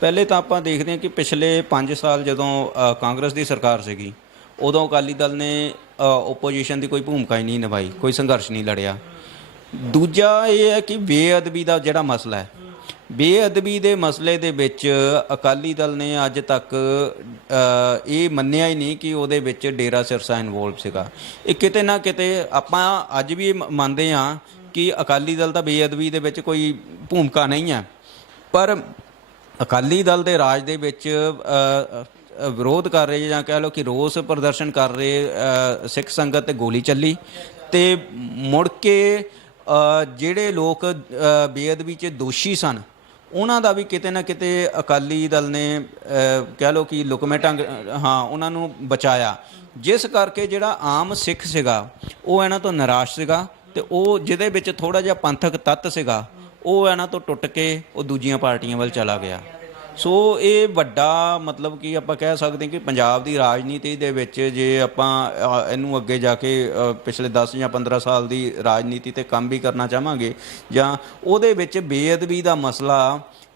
ਪਹਿਲੇ ਤਾਂ ਆਪਾਂ ਦੇਖਦੇ ਹਾਂ ਕਿ ਪਿਛਲੇ 5 ਸਾਲ ਜਦੋਂ ਕਾਂਗਰਸ ਦੀ ਸਰਕਾਰ ਸੀਗੀ, ਉਦੋਂ ਅਕਾਲੀ ਦਲ ਨੇ ਓਪੋਜੀਸ਼ਨ ਦੀ ਕੋਈ ਭੂਮਿਕਾ ਹੀ ਨਹੀਂ ਨਿਭਾਈ, ਕੋਈ ਸੰਘਰਸ਼ ਨਹੀਂ ਲੜਿਆ। ਦੂਜਾ ਇਹ ਹੈ ਕਿ ਬੇਅਦਬੀ ਦਾ ਜਿਹੜਾ ਮਸਲਾ ਹੈ, ਬੇਅਦਬੀ ਦੇ ਮਸਲੇ ਦੇ ਵਿੱਚ ਅਕਾਲੀ ਦਲ ਨੇ ਅੱਜ ਤੱਕ ਇਹ ਮੰਨਿਆ ਹੀ ਨਹੀਂ ਕਿ ਉਹਦੇ ਵਿੱਚ ਡੇਰਾ ਸਿਰਸਾ ਇਨਵੋਲਵ ਸੀਗਾ। ਇਹ ਕਿਤੇ ਨਾ ਕਿਤੇ ਆਪਾਂ ਅੱਜ ਵੀ ਮੰਨਦੇ ਹਾਂ ਕਿ ਅਕਾਲੀ ਦਲ ਦਾ ਬੇਅਦਬੀ ਦੇ ਵਿੱਚ ਕੋਈ ਭੂਮਿਕਾ ਨਹੀਂ ਹੈ, ਪਰ ਅਕਾਲੀ ਦਲ ਦੇ ਰਾਜ ਦੇ ਵਿੱਚ ਵਿਰੋਧ ਕਰ ਰਹੇ ਜਾਂ ਕਹਿ ਲਓ ਕਿ ਰੋਸ ਪ੍ਰਦਰਸ਼ਨ ਕਰ ਰਹੇ ਸਿੱਖ ਸੰਗਤ 'ਤੇ ਗੋਲੀ ਚੱਲੀ ਅਤੇ ਮੁੜ ਕੇ ਜਿਹੜੇ ਲੋਕ ਬੇਅਦਬੀ 'ਚ ਦੋਸ਼ੀ ਸਨ ਉਹਨਾਂ ਦਾ ਵੀ ਕਿਤੇ ਨਾ ਕਿਤੇ ਅਕਾਲੀ ਦਲ ਨੇ ਕਹਿ ਲਓ ਕਿ ਲੁਕਵੇਂ ਢੰਗ ਉਹਨਾਂ ਨੂੰ ਬਚਾਇਆ, ਜਿਸ ਕਰਕੇ ਜਿਹੜਾ ਆਮ ਸਿੱਖ ਸੀਗਾ ਉਹ ਇਹਨਾਂ ਤੋਂ ਨਿਰਾਸ਼ ਸੀਗਾ ਅਤੇ ਉਹ ਜਿਹਦੇ ਵਿੱਚ ਥੋੜ੍ਹਾ ਜਿਹਾ ਪੰਥਕ ਤੱਤ ਸੀਗਾ ਉਹ ਇਹਨਾਂ ਤੋਂ ਟੁੱਟ ਕੇ ਉਹ ਦੂਜੀਆਂ ਪਾਰਟੀਆਂ ਵੱਲ ਚਲਾ ਗਿਆ। ਸੋ ਇਹ ਵੱਡਾ ਮਤਲਬ ਕਿ ਆਪਾਂ ਕਹਿ ਸਕਦੇ ਕਿ ਪੰਜਾਬ ਦੀ ਰਾਜਨੀਤੀ ਦੇ ਵਿੱਚ ਜੇ ਆਪਾਂ ਇਹਨੂੰ ਅੱਗੇ ਜਾ ਕੇ ਪਿਛਲੇ 10 ਜਾਂ 15 ਸਾਲ ਦੀ ਰਾਜਨੀਤੀ 'ਤੇ ਕੰਮ ਵੀ ਕਰਨਾ ਚਾਹਾਂਗੇ ਜਾਂ ਉਹਦੇ ਵਿੱਚ ਬੇਅਦਬੀ ਦਾ ਮਸਲਾ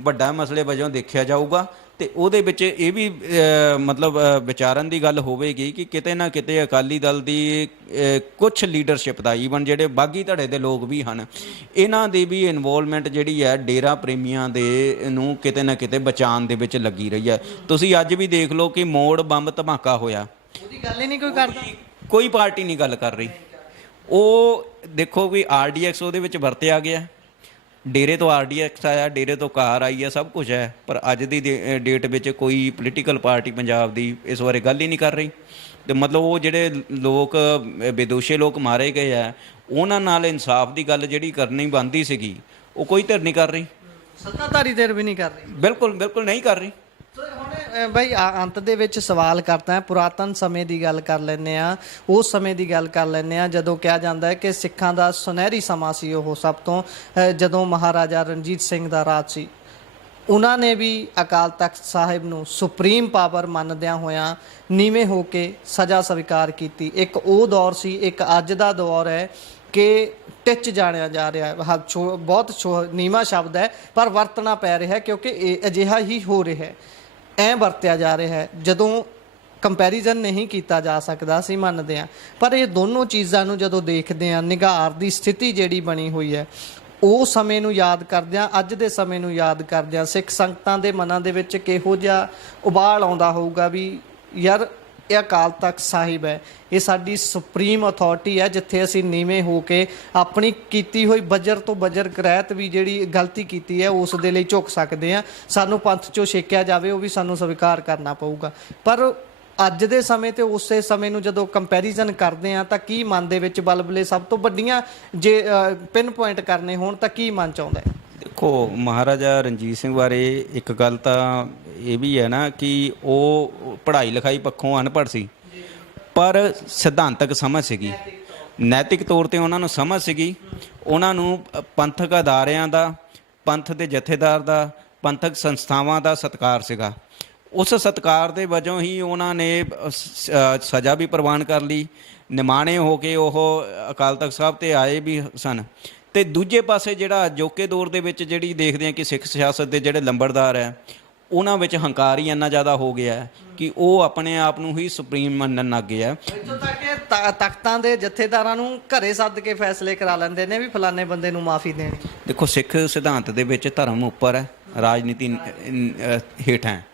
ਵੱਡਾ ਮਸਲੇ ਵਜੋਂ ਦੇਖਿਆ ਜਾਊਗਾ। ਤੇ ਉਹਦੇ ਵਿੱਚ ਇਹ ਵੀ ਮਤਲਬ ਵਿਚਾਰਨ ਦੀ ਗੱਲ ਹੋਵੇਗੀ ਕਿ ਕਿਤੇ ਨਾ ਕਿਤੇ ਅਕਾਲੀ ਦਲ ਦੀ ਕੁਛ ਲੀਡਰਸ਼ਿਪ ਦਾ ਈਵਨ ਜਿਹੜੇ ਬਾਗੀ ਧੜੇ ਦੇ ਲੋਕ ਵੀ ਹਨ ਇਹਨਾਂ ਦੀ ਵੀ ਇਨਵੋਲਵਮੈਂਟ ਜਿਹੜੀ ਹੈ ਡੇਰਾ ਪ੍ਰੇਮੀਆਂ ਦੇ ਨੂੰ ਕਿਤੇ ਨਾ ਕਿਤੇ ਬਚਾਉਣ ਦੇ ਵਿੱਚ ਲੱਗੀ ਰਹੀ ਹੈ। ਤੁਸੀਂ ਅੱਜ ਵੀ ਦੇਖ ਲਓ ਕਿ ਮੋੜ ਬੰਬ ਧਮਾਕਾ ਹੋਇਆ, ਉਹਦੀ ਗੱਲ ਹੀ ਨਹੀਂ ਕੋਈ ਕਰਦਾ, ਕੋਈ ਪਾਰਟੀ ਨਹੀਂ ਗੱਲ ਕਰ ਰਹੀ। ਉਹ ਦੇਖੋ ਵੀ RDX ਉਹਦੇ ਵਿੱਚ ਵਰਤਿਆ ਗਿਆ, ਡੇਰੇ ਤੋਂ RDX ਆਇਆ, ਡੇਰੇ ਤੋਂ ਕਾਰ ਆਈ ਹੈ, ਸਭ ਕੁਝ ਹੈ, ਪਰ ਅੱਜ ਦੀ ਡੇਟ ਵਿੱਚ ਕੋਈ ਪੋਲੀਟੀਕਲ ਪਾਰਟੀ ਪੰਜਾਬ ਦੀ ਇਸ ਬਾਰੇ ਗੱਲ ਹੀ ਨਹੀਂ ਕਰ ਰਹੀ। ਤੇ ਮਤਲਬ ਉਹ ਜਿਹੜੇ ਲੋਕ ਬੇਦੋਸ਼ੇ ਲੋਕ ਮਾਰੇ ਗਏ ਆ ਉਹਨਾਂ ਨਾਲ ਇਨਸਾਫ ਦੀ ਗੱਲ ਜਿਹੜੀ ਕਰਨੀ ਬਣਦੀ ਸੀਗੀ ਉਹ ਕੋਈ ਧਿਰ ਨਹੀਂ ਕਰ ਰਹੀ, ਸੱਤਾਧਾਰੀ ਧਿਰ ਵੀ ਨਹੀਂ ਕਰ ਰਹੀ, ਬਿਲਕੁਲ ਬਿਲਕੁਲ ਨਹੀਂ ਕਰ ਰਹੀ। ਹੁਣ ਬਾਈ ਅੰਤ ਦੇ ਵਿੱਚ ਸਵਾਲ ਕਰਦਾ ਹੈ, ਪੁਰਾਤਨ ਸਮੇਂ ਦੀ ਗੱਲ ਕਰ ਲੈਂਦੇ ਆ, ਉਸ ਸਮੇਂ ਦੀ ਗੱਲ ਕਰ ਲੈਂਦੇ ਆ ਜਦੋਂ ਕਿਹਾ ਜਾਂਦਾ ਹੈ ਕਿ ਸਿੱਖਾਂ ਦਾ ਸੁਨਹਿਰੀ ਸਮਾਂ ਸੀ ਉਹ ਸਭ ਤੋਂ, ਜਦੋਂ ਮਹਾਰਾਜਾ ਰਣਜੀਤ ਸਿੰਘ ਦਾ ਰਾਜ ਸੀ। ਉਹਨਾਂ ਨੇ ਵੀ ਅਕਾਲ ਤਖਤ ਸਾਹਿਬ ਨੂੰ ਸੁਪਰੀਮ ਪਾਵਰ ਮੰਨਦਿਆਂ ਹੋਇਆਂ ਨੀਵੇਂ ਹੋ ਕੇ ਸਜ਼ਾ ਸਵੀਕਾਰ ਕੀਤੀ। ਇੱਕ ਉਹ ਦੌਰ ਸੀ, ਇੱਕ ਅੱਜ ਦਾ ਦੌਰ ਹੈ ਕਿ ਟਿੱਚ ਜਾਣਿਆ ਜਾ ਰਿਹਾ ਹੈ, ਬਹੁਤ ਨੀਵਾਂ ਸ਼ਬਦ ਹੈ ਪਰ ਵਰਤਣਾ ਪੈ ਰਿਹਾ ਕਿਉਂਕਿ ਇਹ ਅਜਿਹਾ ਹੀ ਹੋ ਰਿਹਾ ਹੈ, ਐਂ ਵਰਤਿਆ ਜਾ ਰਿਹਾ ਹੈ। ਜਦੋਂ ਕੰਪੈਰੀਜ਼ਨ ਨਹੀਂ ਕੀਤਾ ਜਾ ਸਕਦਾ ਅਸੀਂ ਮੰਨਦੇ ਹਾਂ, ਪਰ ਇਹ ਦੋਨੋਂ ਚੀਜ਼ਾਂ ਨੂੰ ਜਦੋਂ ਦੇਖਦੇ ਹਾਂ ਨਿਘਾਰ ਦੀ ਸਥਿਤੀ ਜਿਹੜੀ ਬਣੀ ਹੋਈ ਹੈ ਉਹ ਸਮੇਂ ਨੂੰ ਯਾਦ ਕਰਦਿਆਂ ਅੱਜ ਦੇ ਸਮੇਂ ਨੂੰ ਯਾਦ ਕਰਦਿਆਂ ਸਿੱਖ ਸੰਗਤਾਂ ਦੇ ਮਨਾਂ ਦੇ ਵਿੱਚ ਕਿਹੋ ਜਿਹਾ ਉਬਾਲ ਆਉਂਦਾ ਹੋਊਗਾ ਵੀ ਯਾਰ ਇਹ ਅਕਾਲ ਤਖਤ ਸਾਹਿਬ ਹੈ, ਇਹ ਸਾਡੀ ਸੁਪਰੀਮ ਅਥਾਰਟੀ ਹੈ ਜਿੱਥੇ ਅਸੀਂ ਨੀਵੇਂ ਹੋ ਕੇ ਆਪਣੀ ਕੀਤੀ ਹੋਈ ਬਜਰ ਤੋਂ ਬਜਰ ਗ੍ਰਹਿਤ ਵੀ ਜਿਹੜੀ ਗਲਤੀ ਕੀਤੀ ਹੈ ਉਸ ਦੇ ਲਈ ਝੁਕ ਸਕਦੇ ਹਾਂ। ਸਾਨੂੰ ਪੰਥ 'ਚੋਂ ਛੇਕਿਆ ਜਾਵੇ ਉਹ ਵੀ ਸਾਨੂੰ ਸਵੀਕਾਰ ਕਰਨਾ ਪਊਗਾ। ਪਰ ਅੱਜ ਦੇ ਸਮੇਂ ਤੇ ਉਸੇ ਸਮੇਂ ਨੂੰ ਜਦੋਂ ਕੰਪੈਰੀਜ਼ਨ ਕਰਦੇ ਆ ਤਾਂ ਕੀ ਮਨ ਦੇ ਵਿੱਚ ਬਲਬਲੇ ਸਭ ਤੋਂ ਵੱਡੀਆਂ ਜੇ ਪਿਨ ਪੁਆਇੰਟ ਕਰਨੇ ਹੋਣ ਤਾਂ ਕੀ ਮਨ 'ਚ ਆਉਂਦਾ ਹੈ? ਦੇਖੋ ਮਹਾਰਾਜਾ ਰਣਜੀਤ ਸਿੰਘ ਬਾਰੇ ਇੱਕ ਗੱਲ ਤਾਂ ਇਹ ਵੀ ਹੈ ਨਾ ਕਿ ਉਹ ਪੜ੍ਹਾਈ ਲਿਖਾਈ ਪੱਖੋਂ ਅਨਪੜ੍ਹ ਸੀ ਪਰ ਸਿਧਾਂਤਕ ਸਮਝ ਸੀਗੀ, ਨੈਤਿਕ ਤੌਰ 'ਤੇ ਉਹਨਾਂ ਨੂੰ ਸਮਝ ਸੀਗੀ, ਉਹਨਾਂ ਨੂੰ ਪੰਥਕ ਅਦਾਰਿਆਂ ਦਾ, ਪੰਥ ਦੇ ਜਥੇਦਾਰ ਦਾ, ਪੰਥਕ ਸੰਸਥਾਵਾਂ ਦਾ ਸਤਿਕਾਰ ਸੀਗਾ। ਉਸ ਸਤਿਕਾਰ ਦੇ ਵਜੋਂ ਹੀ ਉਹਨਾਂ ਨੇ ਸਜ਼ਾ ਵੀ ਪ੍ਰਵਾਨ ਕਰ ਲਈ, ਨਿਮਾਣੇ ਹੋ ਕੇ ਉਹ ਅਕਾਲ ਤਖਤ ਸਾਹਿਬ 'ਤੇ ਆਏ ਵੀ ਸਨ। ਅਤੇ ਦੂਜੇ ਪਾਸੇ ਜਿਹੜਾ ਅਜੋਕੇ ਦੌਰ ਦੇ ਵਿੱਚ ਜਿਹੜੀ ਦੇਖਦੇ ਹਾਂ ਕਿ ਸਿੱਖ ਸਿਆਸਤ ਦੇ ਜਿਹੜੇ ਲੰਬੜਦਾਰ ਹੈ ਉਹਨਾਂ ਵਿੱਚ ਹੰਕਾਰ ਹੀ ਇੰਨਾ ਜ਼ਿਆਦਾ ਹੋ ਗਿਆ ਕਿ ਉਹ ਆਪਣੇ ਆਪ ਨੂੰ ਹੀ ਸੁਪਰੀਮ ਮੰਨਣ ਲੱਗ ਗਏ ਆ। ਇੱਥੋਂ ਤੱਕ ਕਿ ਤਖਤਾਂ ਦੇ ਜਥੇਦਾਰਾਂ ਨੂੰ ਘਰੇ ਸੱਦ ਕੇ ਫੈਸਲੇ ਕਰਾ ਲੈਂਦੇ ਨੇ ਵੀ ਫਲਾਣੇ ਬੰਦੇ ਨੂੰ ਮਾਫੀ ਦੇਣੀ। ਦੇਖੋ ਸਿੱਖ ਸਿਧਾਂਤ ਦੇ ਵਿੱਚ ਧਰਮ ਉੱਪਰ ਹੈ, ਰਾਜਨੀਤੀ ਹੇਠਾਂ ਹੈ।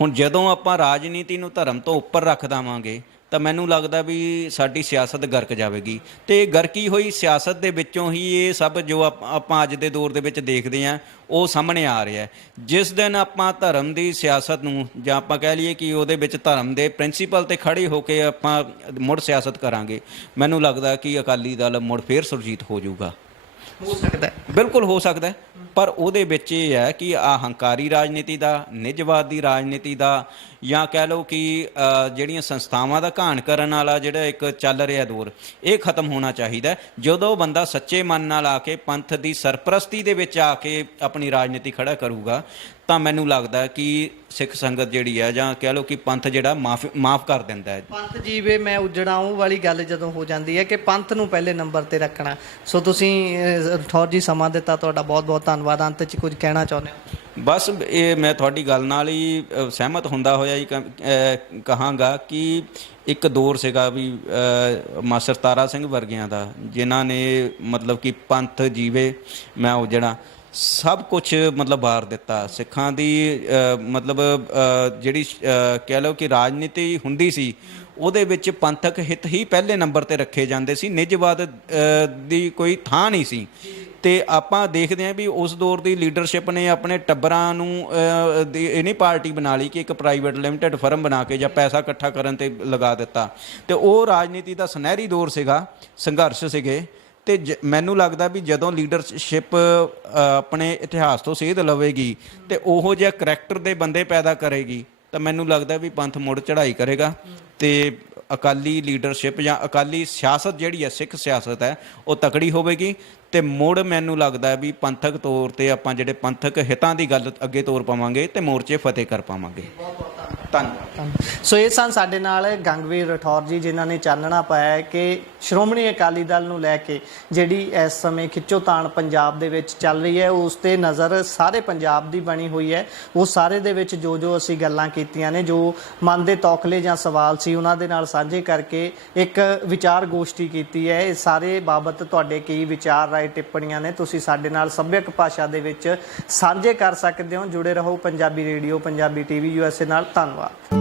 ਹੁਣ ਜਦੋਂ ਆਪਾਂ ਰਾਜਨੀਤੀ ਨੂੰ ਧਰਮ ਤੋਂ ਉੱਪਰ ਰੱਖ ਦੇਵਾਂਗੇ ਤਾਂ ਮੈਨੂੰ ਲੱਗਦਾ ਵੀ ਸਾਡੀ ਸਿਆਸਤ ਗਰਕ ਜਾਵੇਗੀ। ਅਤੇ ਗਰਕੀ ਹੋਈ ਸਿਆਸਤ ਦੇ ਵਿੱਚੋਂ ਹੀ ਇਹ ਸਭ ਜੋ ਆਪਾਂ ਅੱਜ ਦੇ ਦੌਰ ਦੇ ਵਿੱਚ ਦੇਖਦੇ ਹਾਂ ਉਹ ਸਾਹਮਣੇ ਆ ਰਿਹਾ। ਜਿਸ ਦਿਨ ਆਪਾਂ ਧਰਮ ਦੀ ਸਿਆਸਤ ਨੂੰ ਜਾਂ ਆਪਾਂ ਕਹਿ ਲਈਏ ਕਿ ਉਹਦੇ ਵਿੱਚ ਧਰਮ ਦੇ ਪ੍ਰਿੰਸੀਪਲ 'ਤੇ ਖੜੇ ਹੋ ਕੇ ਆਪਾਂ ਮੁੜ ਸਿਆਸਤ ਕਰਾਂਗੇ, ਮੈਨੂੰ ਲੱਗਦਾ ਕਿ ਅਕਾਲੀ ਦਲ ਮੁੜ ਫੇਰ ਸੁਰਜੀਤ ਹੋ ਜਾਊਗਾ। ਹੋ ਸਕਦਾ, ਬਿਲਕੁਲ ਹੋ ਸਕਦਾ, ਪਰ ਉਹਦੇ ਵਿੱਚ ਇਹ ਹੈ ਕਿ ਹੰਕਾਰੀ ਰਾਜਨੀਤੀ ਦਾ, ਨਿੱਜਵਾਦ ਦੀ ਰਾਜਨੀਤੀ ਦਾ, ਜਾਂ ਕਹਿ ਲਓ ਕਿ ਜਿਹੜੀਆਂ ਸੰਸਥਾਵਾਂ ਦਾ ਘਾਣ ਕਰਨ ਵਾਲਾ ਜਿਹੜਾ ਇੱਕ ਚੱਲ ਰਿਹਾ ਦੌਰ, ਇਹ ਖਤਮ ਹੋਣਾ ਚਾਹੀਦਾ। ਜਦੋਂ ਬੰਦਾ ਸੱਚੇ ਮਨ ਨਾਲ ਆ ਕੇ ਪੰਥ ਦੀ ਸਰਪ੍ਰਸਤੀ ਦੇ ਵਿੱਚ ਆ ਕੇ ਆਪਣੀ ਰਾਜਨੀਤੀ ਖੜਾ ਕਰੂਗਾ ਤਾਂ ਮੈਨੂੰ ਲੱਗਦਾ ਕਿ ਸਿੱਖ ਸੰਗਤ ਜਿਹੜੀ ਹੈ ਜਾਂ ਕਹਿ ਲਓ ਕਿ ਪੰਥ ਜਿਹੜਾ ਮਾਫ ਕਰ ਦਿੰਦਾ ਹੈ। ਪੰਥ ਜੀਵੇ ਮੈਂ ਉਜੜਾਊਂ ਵਾਲੀ ਗੱਲ ਜਦੋਂ ਹੋ ਜਾਂਦੀ ਹੈ ਕਿ ਪੰਥ ਨੂੰ ਪਹਿਲੇ ਨੰਬਰ 'ਤੇ ਰੱਖਣਾ। ਸੋ ਤੁਸੀਂ ਠੌਰ ਜੀ ਸਮਾਂ ਦਿੱਤਾ, ਤੁਹਾਡਾ ਬਹੁਤ ਬਹੁਤ ਧੰਨਵਾਦ। ਅੰਤ 'ਚ ਕੁਝ ਕਹਿਣਾ ਚਾਹੁੰਦੇ ਹੋ? ਬਸ ਇਹ ਮੈਂ ਤੁਹਾਡੀ ਗੱਲ ਨਾਲ ਹੀ ਸਹਿਮਤ ਹੁੰਦਾ ਹੋਇਆ ਹੀ ਕਹਾਂਗਾ ਕਿ ਇੱਕ ਦੌਰ ਸੀਗਾ ਵੀ ਮਾਸਟਰ ਤਾਰਾ ਸਿੰਘ ਵਰਗਿਆਂ ਦਾ ਜਿਨ੍ਹਾਂ ਨੇ ਮਤਲਬ ਕਿ ਪੰਥ ਜੀਵੇ ਮੈਂ ਉਜੜਾ ਸਭ ਕੁਛ ਮਤਲਬ ਵਾਰ ਦਿੱਤਾ। ਸਿੱਖਾਂ ਦੀ ਮਤਲਬ ਜਿਹੜੀ ਕਹਿ ਲਓ ਕਿ ਰਾਜਨੀਤੀ ਹੁੰਦੀ ਸੀ ਉਹਦੇ ਵਿੱਚ ਪੰਥਕ ਹਿੱਤ ਹੀ ਪਹਿਲੇ ਨੰਬਰ 'ਤੇ ਰੱਖੇ ਜਾਂਦੇ ਸੀ, ਨਿੱਜਵਾਦ ਦੀ ਕੋਈ ਥਾਂ ਨਹੀਂ ਸੀ। ਅਤੇ ਆਪਾਂ ਦੇਖਦੇ ਹਾਂ ਵੀ ਉਸ ਦੌਰ ਦੀ ਲੀਡਰਸ਼ਿਪ ਨੇ ਆਪਣੇ ਟੱਬਰਾਂ ਨੂੰ ਇਹ ਨਹੀਂ ਪਾਰਟੀ ਬਣਾ ਲਈ ਕਿ ਇੱਕ ਪ੍ਰਾਈਵੇਟ ਲਿਮਟਿਡ ਫਰਮ ਬਣਾ ਕੇ ਜਾਂ ਪੈਸਾ ਇਕੱਠਾ ਕਰਨ 'ਤੇ ਲਗਾ ਦਿੱਤਾ। ਅਤੇ ਉਹ ਰਾਜਨੀਤੀ ਦਾ ਸੁਨਹਿਰੀ ਦੌਰ ਸੀਗਾ, ਸੰਘਰਸ਼ ਸੀਗੇ। ਅਤੇ ਮੈਨੂੰ ਲੱਗਦਾ ਵੀ ਜਦੋਂ ਲੀਡਰਸ਼ਿਪ ਆਪਣੇ ਇਤਿਹਾਸ ਤੋਂ ਸੇਧ ਲਵੇਗੀ ਅਤੇ ਉਹੋ ਜਿਹਾ ਕਰੈਕਟਰ ਦੇ ਬੰਦੇ ਪੈਦਾ ਕਰੇਗੀ ਤਾਂ ਮੈਨੂੰ ਲੱਗਦਾ ਵੀ ਪੰਥ ਮੁੜ ਚੜ੍ਹਾਈ ਕਰੇਗਾ ਅਤੇ ਅਕਾਲੀ ਲੀਡਰਸ਼ਿਪ ਜਾਂ ਅਕਾਲੀ ਸਿਆਸਤ ਜਿਹੜੀ ਹੈ, ਸਿੱਖ ਸਿਆਸਤ ਹੈ, ਉਹ ਤਕੜੀ ਹੋਵੇਗੀ ਤੇ ਮੁੜ ਮੈਨੂੰ ਲੱਗਦਾ ਹੈ ਵੀ ਪੰਥਕ ਤੌਰ ਤੇ ਆਪਾਂ ਜਿਹੜੇ ਪੰਥਕ ਹਿੱਤਾਂ ਦੀ ਗੱਲ ਅੱਗੇ ਤੋਰ ਪਾਵਾਂਗੇ ਤੇ ਮੋਰਚੇ ਫਤਿਹ ਕਰ ਪਾਵਾਂਗੇ। ਧੰਨਵਾਦ। ਸੋ ਇਹ ਸਨ ਸਾਡੇ ਨਾਲ ਗੰਗਵੀਰ ਰਾਠੌਰ ਜੀ, ਜਿਨ੍ਹਾਂ ਨੇ ਚਾਨਣਾ ਪਾਇਆ ਹੈ ਕਿ ਸ਼੍ਰੋਮਣੀ ਅਕਾਲੀ ਦਲ ਨੂੰ ਲੈ ਕੇ ਜਿਹੜੀ ਇਸ ਸਮੇਂ ਖਿੱਚੋਤਾਣ ਪੰਜਾਬ ਦੇ ਵਿੱਚ ਚੱਲ ਰਹੀ ਹੈ, ਉਸ 'ਤੇ ਨਜ਼ਰ ਸਾਰੇ ਪੰਜਾਬ ਦੀ ਬਣੀ ਹੋਈ ਹੈ। ਉਹ ਸਾਰੇ ਦੇ ਵਿੱਚ ਜੋ ਅਸੀਂ ਗੱਲਾਂ ਕੀਤੀਆਂ ਨੇ, ਜੋ ਮਨ ਦੇ ਤੌਖਲੇ ਜਾਂ ਸਵਾਲ ਸੀ, ਉਹਨਾਂ ਦੇ ਨਾਲ ਸਾਂਝੇ ਕਰਕੇ ਇੱਕ ਵਿਚਾਰ ਗੋਸ਼ਟੀ ਕੀਤੀ ਹੈ। ਇਹ ਸਾਰੇ ਬਾਬਤ ਤੁਹਾਡੇ ਕੀ ਵਿਚਾਰ, ਰਾਏ, ਟਿੱਪਣੀਆਂ ਨੇ, ਤੁਸੀਂ ਸਾਡੇ ਨਾਲ ਸੱਭਿਅਕ ਭਾਸ਼ਾ ਦੇ ਵਿੱਚ ਸਾਂਝੇ ਕਰ ਸਕਦੇ ਹੋ। ਜੁੜੇ ਰਹੋ Punjabi radio, Punjabi TV USA ਨਾਲ। ਧੰਨਵਾਦ।